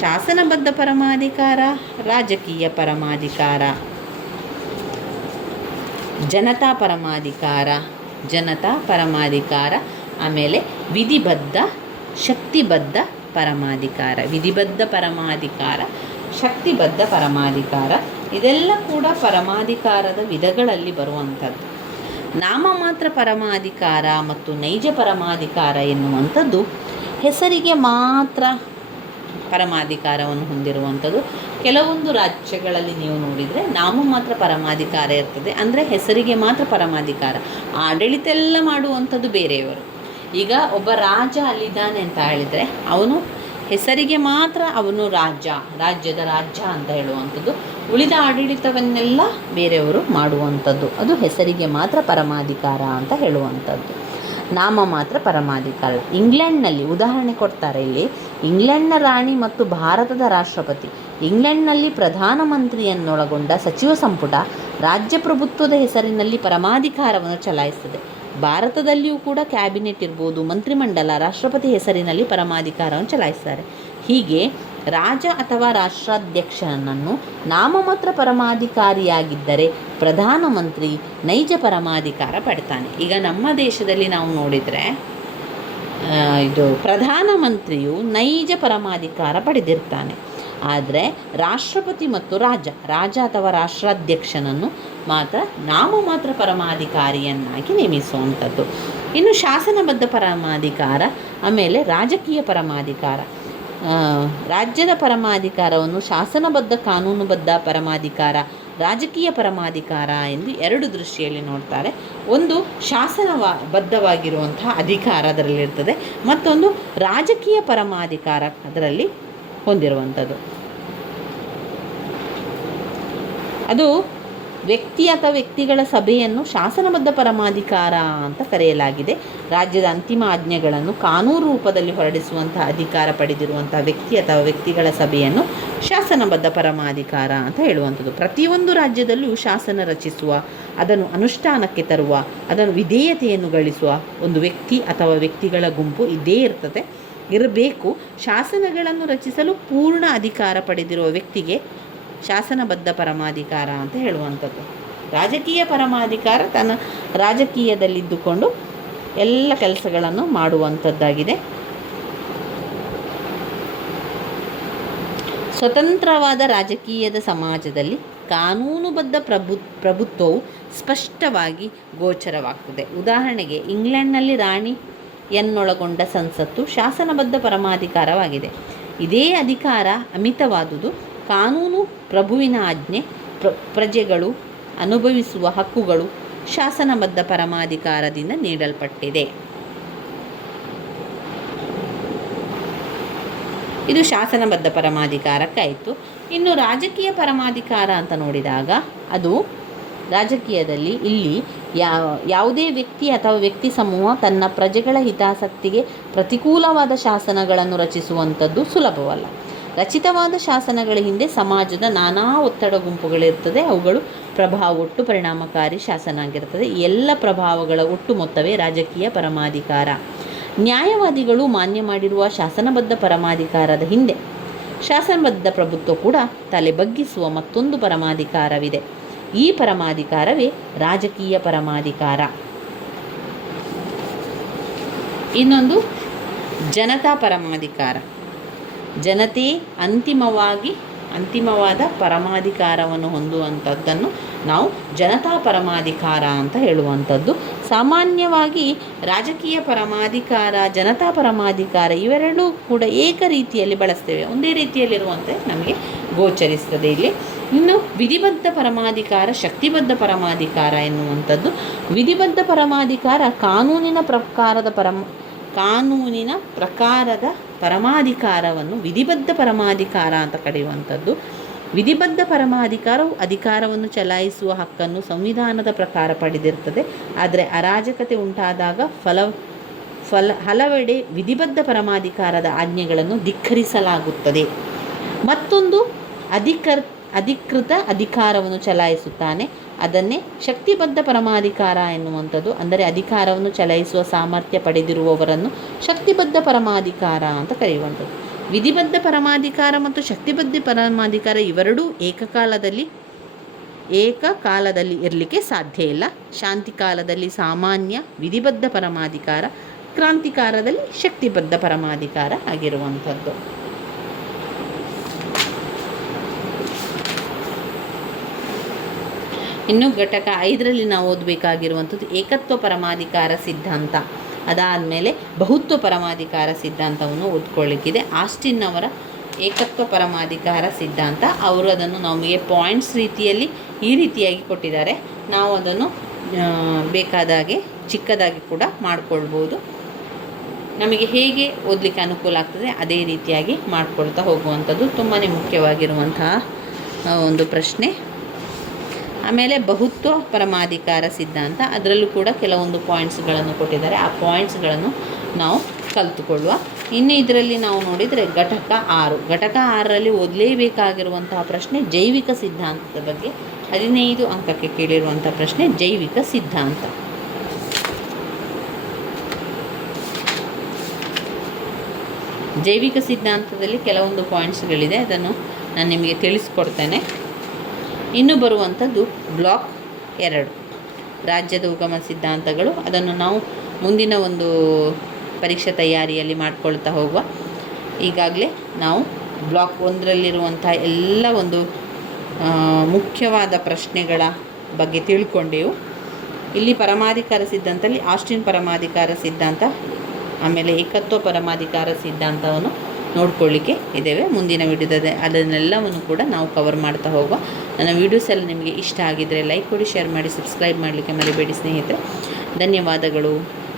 ಶಾಸನಬದ್ಧ ಪರಮಾಧಿಕಾರ, ರಾಜಕೀಯ ಪರಮಾಧಿಕಾರ, ಜನತಾ ಪರಮಾಧಿಕಾರ, ಆಮೇಲೆ ವಿಧಿಬದ್ಧ ಶಕ್ತಿಬದ್ಧ ಪರಮಾಧಿಕಾರ. ಇದೆಲ್ಲ ಕೂಡ ಪರಮಾಧಿಕಾರದ ವಿಧಗಳಲ್ಲಿ ಬರುವಂಥದ್ದು. ನಾಮಮಾತ್ರ ಪರಮಾಧಿಕಾರ ಮತ್ತು ನೈಜ ಪರಮಾಧಿಕಾರ ಎನ್ನುವಂಥದ್ದು ಹೆಸರಿಗೆ ಮಾತ್ರ ಪರಮಾಧಿಕಾರವನ್ನು ಹೊಂದಿರುವಂಥದ್ದು. ಕೆಲವೊಂದು ರಾಜ್ಯಗಳಲ್ಲಿ ನೀವು ನೋಡಿದರೆ ನಾಮಮಾತ್ರ ಪರಮಾಧಿಕಾರ ಇರ್ತದೆ. ಅಂದರೆ ಹೆಸರಿಗೆ ಮಾತ್ರ ಪರಮಾಧಿಕಾರ, ಆಡಳಿತ ಎಲ್ಲ ಮಾಡುವಂಥದ್ದು ಬೇರೆಯವರು. ಈಗ ಒಬ್ಬ ರಾಜ ಅಲ್ಲಿದ್ದಾನೆ ಅಂತ ಹೇಳಿದರೆ ಅವನು ಹೆಸರಿಗೆ ಮಾತ್ರ ಅವನು ರಾಜ್ಯದ ರಾಜ ಅಂತ ಹೇಳುವಂಥದ್ದು. ಉಳಿದ ಆಡಳಿತವನ್ನೆಲ್ಲ ಬೇರೆಯವರು ಮಾಡುವಂಥದ್ದು. ಅದು ಹೆಸರಿಗೆ ಮಾತ್ರ ಪರಮಾಧಿಕಾರ ಅಂತ ಹೇಳುವಂಥದ್ದು. ನಾಮ ಮಾತ್ರ ಪರಮಾಧಿಕಾರ. ಇಂಗ್ಲೆಂಡ್ನಲ್ಲಿ ಉದಾಹರಣೆ ಕೊಡ್ತಾರೆ ಇಲ್ಲಿ. ಇಂಗ್ಲೆಂಡ್ನ ರಾಣಿ ಮತ್ತು ಭಾರತದ ರಾಷ್ಟ್ರಪತಿ, ಇಂಗ್ಲೆಂಡ್ನಲ್ಲಿ ಪ್ರಧಾನಮಂತ್ರಿಯನ್ನೊಳಗೊಂಡ ಸಚಿವ ಸಂಪುಟ ರಾಜ್ಯ ಪ್ರಭುತ್ವದ ಹೆಸರಿನಲ್ಲಿ ಪರಮಾಧಿಕಾರವನ್ನು ಚಲಾಯಿಸ್ತದೆ. ಭಾರತದಲ್ಲಿಯೂ ಕೂಡ ಕ್ಯಾಬಿನೆಟ್ ಇರ್ಬೋದು, ಮಂತ್ರಿಮಂಡಲ ರಾಷ್ಟ್ರಪತಿ ಹೆಸರಿನಲ್ಲಿ ಪರಮಾಧಿಕಾರವನ್ನು ಚಲಾಯಿಸ್ತಾರೆ. ಹೀಗೆ ರಾಜ ಅಥವಾ ರಾಷ್ಟ್ರಾಧ್ಯಕ್ಷನನ್ನು ನಾಮಮಾತ್ರ ಪರಮಾಧಿಕಾರಿಯಾಗಿದ್ದರೆ ಪ್ರಧಾನಮಂತ್ರಿ ನೈಜ ಪರಮಾಧಿಕಾರ ಪಡ್ತಾನೆ. ಈಗ ನಮ್ಮ ದೇಶದಲ್ಲಿ ನಾವು ನೋಡಿದರೆ ಇದು ಪ್ರಧಾನಮಂತ್ರಿಯು ನೈಜ ಪರಮಾಧಿಕಾರ ಪಡೆದಿರ್ತಾನೆ. ಆದರೆ ರಾಷ್ಟ್ರಪತಿ ಮತ್ತು ರಾಜ ಅಥವಾ ರಾಷ್ಟ್ರಾಧ್ಯಕ್ಷನನ್ನು ಮಾತ್ರ ನಾಮಮಾತ್ರ ಪರಮಾಧಿಕಾರಿಯನ್ನಾಗಿ ನೇಮಿಸುವಂಥದ್ದು. ಇನ್ನು ಶಾಸನಬದ್ಧ ಪರಮಾಧಿಕಾರ, ಆಮೇಲೆ ರಾಜಕೀಯ ಪರಮಾಧಿಕಾರ. ರಾಜ್ಯದ ಪರಮಾಧಿಕಾರವನ್ನು ಶಾಸನಬದ್ಧ ಕಾನೂನುಬದ್ಧ ಪರಮಾಧಿಕಾರ, ರಾಜಕೀಯ ಪರಮಾಧಿಕಾರ ಎಂದು ಎರಡು ದೃಷ್ಟಿಯಲ್ಲಿ ನೋಡ್ತಾರೆ. ಒಂದು ಶಾಸನಬದ್ಧವಾಗಿರುವಂತಹ ಅಧಿಕಾರ ಅದರಲ್ಲಿರ್ತದೆ, ಮತ್ತೊಂದು ರಾಜಕೀಯ ಪರಮಾಧಿಕಾರ ಅದರಲ್ಲಿ ಹೊಂದಿರುವಂಥದ್ದು. ಅದು ವ್ಯಕ್ತಿ ಅಥವಾ ವ್ಯಕ್ತಿಗಳ ಸಭೆಯನ್ನು ಶಾಸನಬದ್ಧ ಪರಮಾಧಿಕಾರ ಅಂತ ಕರೆಯಲಾಗಿದೆ. ರಾಜ್ಯದ ಅಂತಿಮ ಆಜ್ಞೆಗಳನ್ನು ಕಾನೂನು ರೂಪದಲ್ಲಿ ಹೊರಡಿಸುವಂತಹ ಅಧಿಕಾರ ಪಡೆದಿರುವಂಥ ವ್ಯಕ್ತಿ ಅಥವಾ ವ್ಯಕ್ತಿಗಳ ಸಭೆಯನ್ನು ಶಾಸನಬದ್ಧ ಪರಮಾಧಿಕಾರ ಅಂತ ಹೇಳುವಂಥದ್ದು. ಪ್ರತಿಯೊಂದು ರಾಜ್ಯದಲ್ಲೂ ಶಾಸನ ರಚಿಸುವ, ಅದನ್ನು ಅನುಷ್ಠಾನಕ್ಕೆ ತರುವ, ಅದನ್ನು ವಿಧೇಯತೆಯನ್ನು ಗಳಿಸುವ ಒಂದು ವ್ಯಕ್ತಿ ಅಥವಾ ವ್ಯಕ್ತಿಗಳ ಗುಂಪು ಇದ್ದೇ ಇರಬೇಕು. ಶಾಸನಗಳನ್ನು ರಚಿಸಲು ಪೂರ್ಣ ಅಧಿಕಾರ ಪಡೆದಿರುವ ವ್ಯಕ್ತಿಗೆ ಶಾಸನಬದ್ಧ ಪರಮಾಧಿಕಾರ ಅಂತ ಹೇಳುವಂಥದ್ದು. ರಾಜಕೀಯ ಪರಮಾಧಿಕಾರ ತನ್ನ ರಾಜಕೀಯದಲ್ಲಿದ್ದುಕೊಂಡು ಎಲ್ಲ ಕೆಲಸಗಳನ್ನು ಮಾಡುವಂಥದ್ದಾಗಿದೆ. ಸ್ವತಂತ್ರವಾದ ರಾಜಕೀಯದ ಸಮಾಜದಲ್ಲಿ ಕಾನೂನುಬದ್ಧ ಪ್ರಭುತ್ವವು ಸ್ಪಷ್ಟವಾಗಿ ಗೋಚರವಾಗ್ತದೆ. ಉದಾಹರಣೆಗೆ ಇಂಗ್ಲೆಂಡ್ನಲ್ಲಿ ರಾಣಿಯನ್ನೊಳಗೊಂಡ ಸಂಸತ್ತು ಶಾಸನಬದ್ಧ ಪರಮಾಧಿಕಾರವಾಗಿದೆ. ಇದೇ ಅಧಿಕಾರ ಅಮಿತವಾದುದು. ಕಾನೂನು ಪ್ರಭುವಿನ ಆಜ್ಞೆ, ಪ್ರಜೆಗಳು ಅನುಭವಿಸುವ ಹಕ್ಕುಗಳು ಶಾಸನಬದ್ಧ ಪರಮಾಧಿಕಾರದಿಂದ ನೀಡಲ್ಪಟ್ಟಿದೆ. ಇದು ಶಾಸನಬದ್ಧ ಪರಮಾಧಿಕಾರಕ್ಕಾಯಿತು. ಇನ್ನು ರಾಜಕೀಯ ಪರಮಾಧಿಕಾರ ಅಂತ ನೋಡಿದಾಗ ಅದು ರಾಜಕೀಯದಲ್ಲಿ ಇಲ್ಲಿ ಯಾವುದೇ ವ್ಯಕ್ತಿ ಅಥವಾ ವ್ಯಕ್ತಿ ಸಮೂಹ ತನ್ನ ಪ್ರಜೆಗಳ ಹಿತಾಸಕ್ತಿಗೆ ಪ್ರತಿಕೂಲವಾದ ಶಾಸನಗಳನ್ನು ರಚಿಸುವಂಥದ್ದು ಸುಲಭವಲ್ಲ. ರಚಿತವಾದ ಶಾಸನಗಳ ಹಿಂದೆ ಸಮಾಜದ ನಾನಾ ಒತ್ತಡ ಗುಂಪುಗಳಿರ್ತದೆ. ಅವುಗಳು ಒಟ್ಟು ಪರಿಣಾಮಕಾರಿ ಶಾಸನ ಆಗಿರ್ತದೆ. ಎಲ್ಲ ಪ್ರಭಾವಗಳ ಒಟ್ಟು ಮೊತ್ತವೇ ರಾಜಕೀಯ ಪರಮಾಧಿಕಾರ. ನ್ಯಾಯವಾದಿಗಳು ಮಾನ್ಯ ಮಾಡಿರುವ ಶಾಸನಬದ್ಧ ಪರಮಾಧಿಕಾರದ ಹಿಂದೆ ಶಾಸನಬದ್ಧ ಪ್ರಭುತ್ವ ಕೂಡ ತಲೆ ಬಗ್ಗಿಸುವ ಮತ್ತೊಂದು ಪರಮಾಧಿಕಾರವಿದೆ. ಈ ಪರಮಾಧಿಕಾರವೇ ರಾಜಕೀಯ ಪರಮಾಧಿಕಾರ. ಇನ್ನೊಂದು ಜನತಾ ಪರಮಾಧಿಕಾರ. ಜನತೆ ಅಂತಿಮವಾದ ಪರಮಾಧಿಕಾರವನ್ನು ಹೊಂದುವಂಥದ್ದನ್ನು ನಾವು ಜನತಾ ಪರಮಾಧಿಕಾರ ಅಂತ ಹೇಳುವಂಥದ್ದು. ಸಾಮಾನ್ಯವಾಗಿ ರಾಜಕೀಯ ಪರಮಾಧಿಕಾರ, ಜನತಾ ಪರಮಾಧಿಕಾರ ಇವೆರಡೂ ಕೂಡ ಏಕ ರೀತಿಯಲ್ಲಿ ಬಳಸ್ತೇವೆ, ಒಂದೇ ರೀತಿಯಲ್ಲಿರುವಂತೆ ನಮಗೆ ಗೋಚರಿಸ್ತದೆ ಇಲ್ಲಿ. ಇನ್ನು ವಿಧಿಬದ್ಧ ಪರಮಾಧಿಕಾರ, ಶಕ್ತಿಬದ್ಧ ಪರಮಾಧಿಕಾರ ಎನ್ನುವಂಥದ್ದು. ವಿಧಿಬದ್ಧ ಪರಮಾಧಿಕಾರ ಕಾನೂನಿನ ಪ್ರಕಾರದ ಪರಮಾಧಿಕಾರವನ್ನು ವಿಧಿಬದ್ಧ ಪರಮಾಧಿಕಾರ ಅಂತ ಕರೆಯುವಂಥದ್ದು. ವಿಧಿಬದ್ಧ ಪರಮಾಧಿಕಾರವು ಅಧಿಕಾರವನ್ನು ಚಲಾಯಿಸುವ ಹಕ್ಕನ್ನು ಸಂವಿಧಾನದ ಪ್ರಕಾರ ಪಡೆದಿರ್ತದೆ. ಆದರೆ ಅರಾಜಕತೆ ಉಂಟಾದಾಗ ಹಲವೆಡೆ ವಿಧಿಬದ್ಧ ಪರಮಾಧಿಕಾರದ ಆಜ್ಞೆಗಳನ್ನು ಧಿಕ್ಕರಿಸಲಾಗುತ್ತದೆ. ಮತ್ತೊಂದು ಅಧಿಕೃತ ಅಧಿಕಾರವನ್ನು ಚಲಾಯಿಸುತ್ತಾನೆ, ಅದನ್ನೇ ಶಕ್ತಿಬದ್ಧ ಪರಮಾಧಿಕಾರ ಎನ್ನುವಂಥದ್ದು. ಅಂದರೆ ಅಧಿಕಾರವನ್ನು ಚಲಾಯಿಸುವ ಸಾಮರ್ಥ್ಯ ಪಡೆದಿರುವವರನ್ನು ಶಕ್ತಿಬದ್ಧ ಪರಮಾಧಿಕಾರ ಅಂತ ಕರೆಯುವಂಥದ್ದು. ವಿಧಿಬದ್ಧ ಪರಮಾಧಿಕಾರ ಮತ್ತು ಶಕ್ತಿಬದ್ಧ ಪರಮಾಧಿಕಾರ ಇವೆರಡೂ ಏಕಕಾಲದಲ್ಲಿ ಇರಲಿಕ್ಕೆ ಸಾಧ್ಯ ಇಲ್ಲ. ಶಾಂತಿ ಕಾಲದಲ್ಲಿ ಸಾಮಾನ್ಯ ವಿಧಿಬದ್ಧ ಪರಮಾಧಿಕಾರ, ಕ್ರಾಂತಿಕಾಲದಲ್ಲಿ ಶಕ್ತಿಬದ್ಧ ಪರಮಾಧಿಕಾರ ಆಗಿರುವಂಥದ್ದು. ಇನ್ನು ಘಟಕ 5ರಲ್ಲಿ ನಾವು ಓದಬೇಕಾಗಿರುವಂಥದ್ದು ಏಕತ್ವ ಪರಮಾಧಿಕಾರ ಸಿದ್ಧಾಂತ. ಅದಾದಮೇಲೆ ಬಹುತ್ವ ಪರಮಾಧಿಕಾರ ಸಿದ್ಧಾಂತವನ್ನು ಓದ್ಕೊಳ್ಳಿಕ್ಕಿದೆ. ಆಸ್ಟಿನ್ ಅವರ ಏಕತ್ವ ಪರಮಾಧಿಕಾರ ಸಿದ್ಧಾಂತ. ಅವರು ಅದನ್ನು ನಮಗೆ ಪಾಯಿಂಟ್ಸ್ ರೀತಿಯಲ್ಲಿ ಈ ರೀತಿಯಾಗಿ ಕೊಟ್ಟಿದ್ದಾರೆ. ನಾವು ಅದನ್ನು ಬೇಕಾದಾಗೆ ಚಿಕ್ಕದಾಗಿ ಕೂಡ ಮಾಡಿಕೊಳ್ಬೋದು. ನಮಗೆ ಹೇಗೆ ಓದಲಿಕ್ಕೆ ಅನುಕೂಲ ಆಗ್ತದೆ ಅದೇ ರೀತಿಯಾಗಿ ಮಾಡಿಕೊಳ್ತಾ ಹೋಗುವಂಥದ್ದು ತುಂಬಾ ಮುಖ್ಯವಾಗಿರುವಂತಹ ಒಂದು ಪ್ರಶ್ನೆ. ಆಮೇಲೆ ಬಹುತ್ವ ಪರಮಾಧಿಕಾರ ಸಿದ್ಧಾಂತ, ಅದರಲ್ಲೂ ಕೂಡ ಕೆಲವೊಂದು ಪಾಯಿಂಟ್ಸ್ಗಳನ್ನು ಕೊಟ್ಟಿದ್ದಾರೆ. ಆ ಪಾಯಿಂಟ್ಸ್ಗಳನ್ನು ನಾವು ಕಲಿತುಕೊಳ್ಳುವ. ಇನ್ನು ಇದರಲ್ಲಿ ನಾವು ನೋಡಿದರೆ ಘಟಕ 6ರಲ್ಲಿ ಓದಲೇಬೇಕಾಗಿರುವಂತಹ ಪ್ರಶ್ನೆ ಜೈವಿಕ ಸಿದ್ಧಾಂತದ ಬಗ್ಗೆ. 15 ಅಂಕಕ್ಕೆ ಕೇಳಿರುವಂಥ ಪ್ರಶ್ನೆ ಜೈವಿಕ ಸಿದ್ಧಾಂತ. ಜೈವಿಕ ಸಿದ್ಧಾಂತದಲ್ಲಿ ಕೆಲವೊಂದು ಪಾಯಿಂಟ್ಸ್ಗಳಿದೆ, ಅದನ್ನು ನಾನು ನಿಮಗೆ ತಿಳಿಸ್ಕೊಡ್ತೇನೆ. ಇನ್ನು ಬರುವಂಥದ್ದು ಬ್ಲಾಕ್ 2 ರಾಜ್ಯದ ಉಗಮ ಸಿದ್ಧಾಂತಗಳು. ಅದನ್ನು ನಾವು ಮುಂದಿನ ಒಂದು ಪರೀಕ್ಷಾ ತಯಾರಿಯಲ್ಲಿ ಮಾಡ್ಕೊಳ್ತಾ ಹೋಗುವ. ಈಗಾಗಲೇ ನಾವು ಬ್ಲಾಕ್ 1ರಲ್ಲಿರುವಂಥ ಎಲ್ಲ ಒಂದು ಮುಖ್ಯವಾದ ಪ್ರಶ್ನೆಗಳ ಬಗ್ಗೆ ತಿಳ್ಕೊಂಡೆವು. ಇಲ್ಲಿ ಪರಮಾಧಿಕಾರ ಸಿದ್ಧಾಂತದಲ್ಲಿ ಆಸ್ಟಿನ್ ಪರಮಾಧಿಕಾರ ಸಿದ್ಧಾಂತ, ಆಮೇಲೆ ಏಕತ್ವ ಪರಮಾಧಿಕಾರ ಸಿದ್ಧಾಂತವನ್ನು ನೋಡ್ಕೊಳ್ಳಿಕ್ಕೆ ಇದ್ದೇವೆ. ಮುಂದಿನ ವಿಡಿಯೋದ ಅದನ್ನೆಲ್ಲವನ್ನು ಕೂಡ ನಾವು ಕವರ್ ಮಾಡ್ತಾ ಹೋಗುವ. ನನ್ನ ವೀಡಿಯೋಸ್ ಎಲ್ಲ ನಿಮಗೆ ಇಷ್ಟ ಆಗಿದ್ದರೆ ಲೈಕ್ ಕೊಡಿ, ಶೇರ್ ಮಾಡಿ, ಸಬ್ಸ್ಕ್ರೈಬ್ ಮಾಡಲಿಕ್ಕೆ ಮರಿಬೇಡಿ ಸ್ನೇಹಿತರೆ. ಧನ್ಯವಾದಗಳು.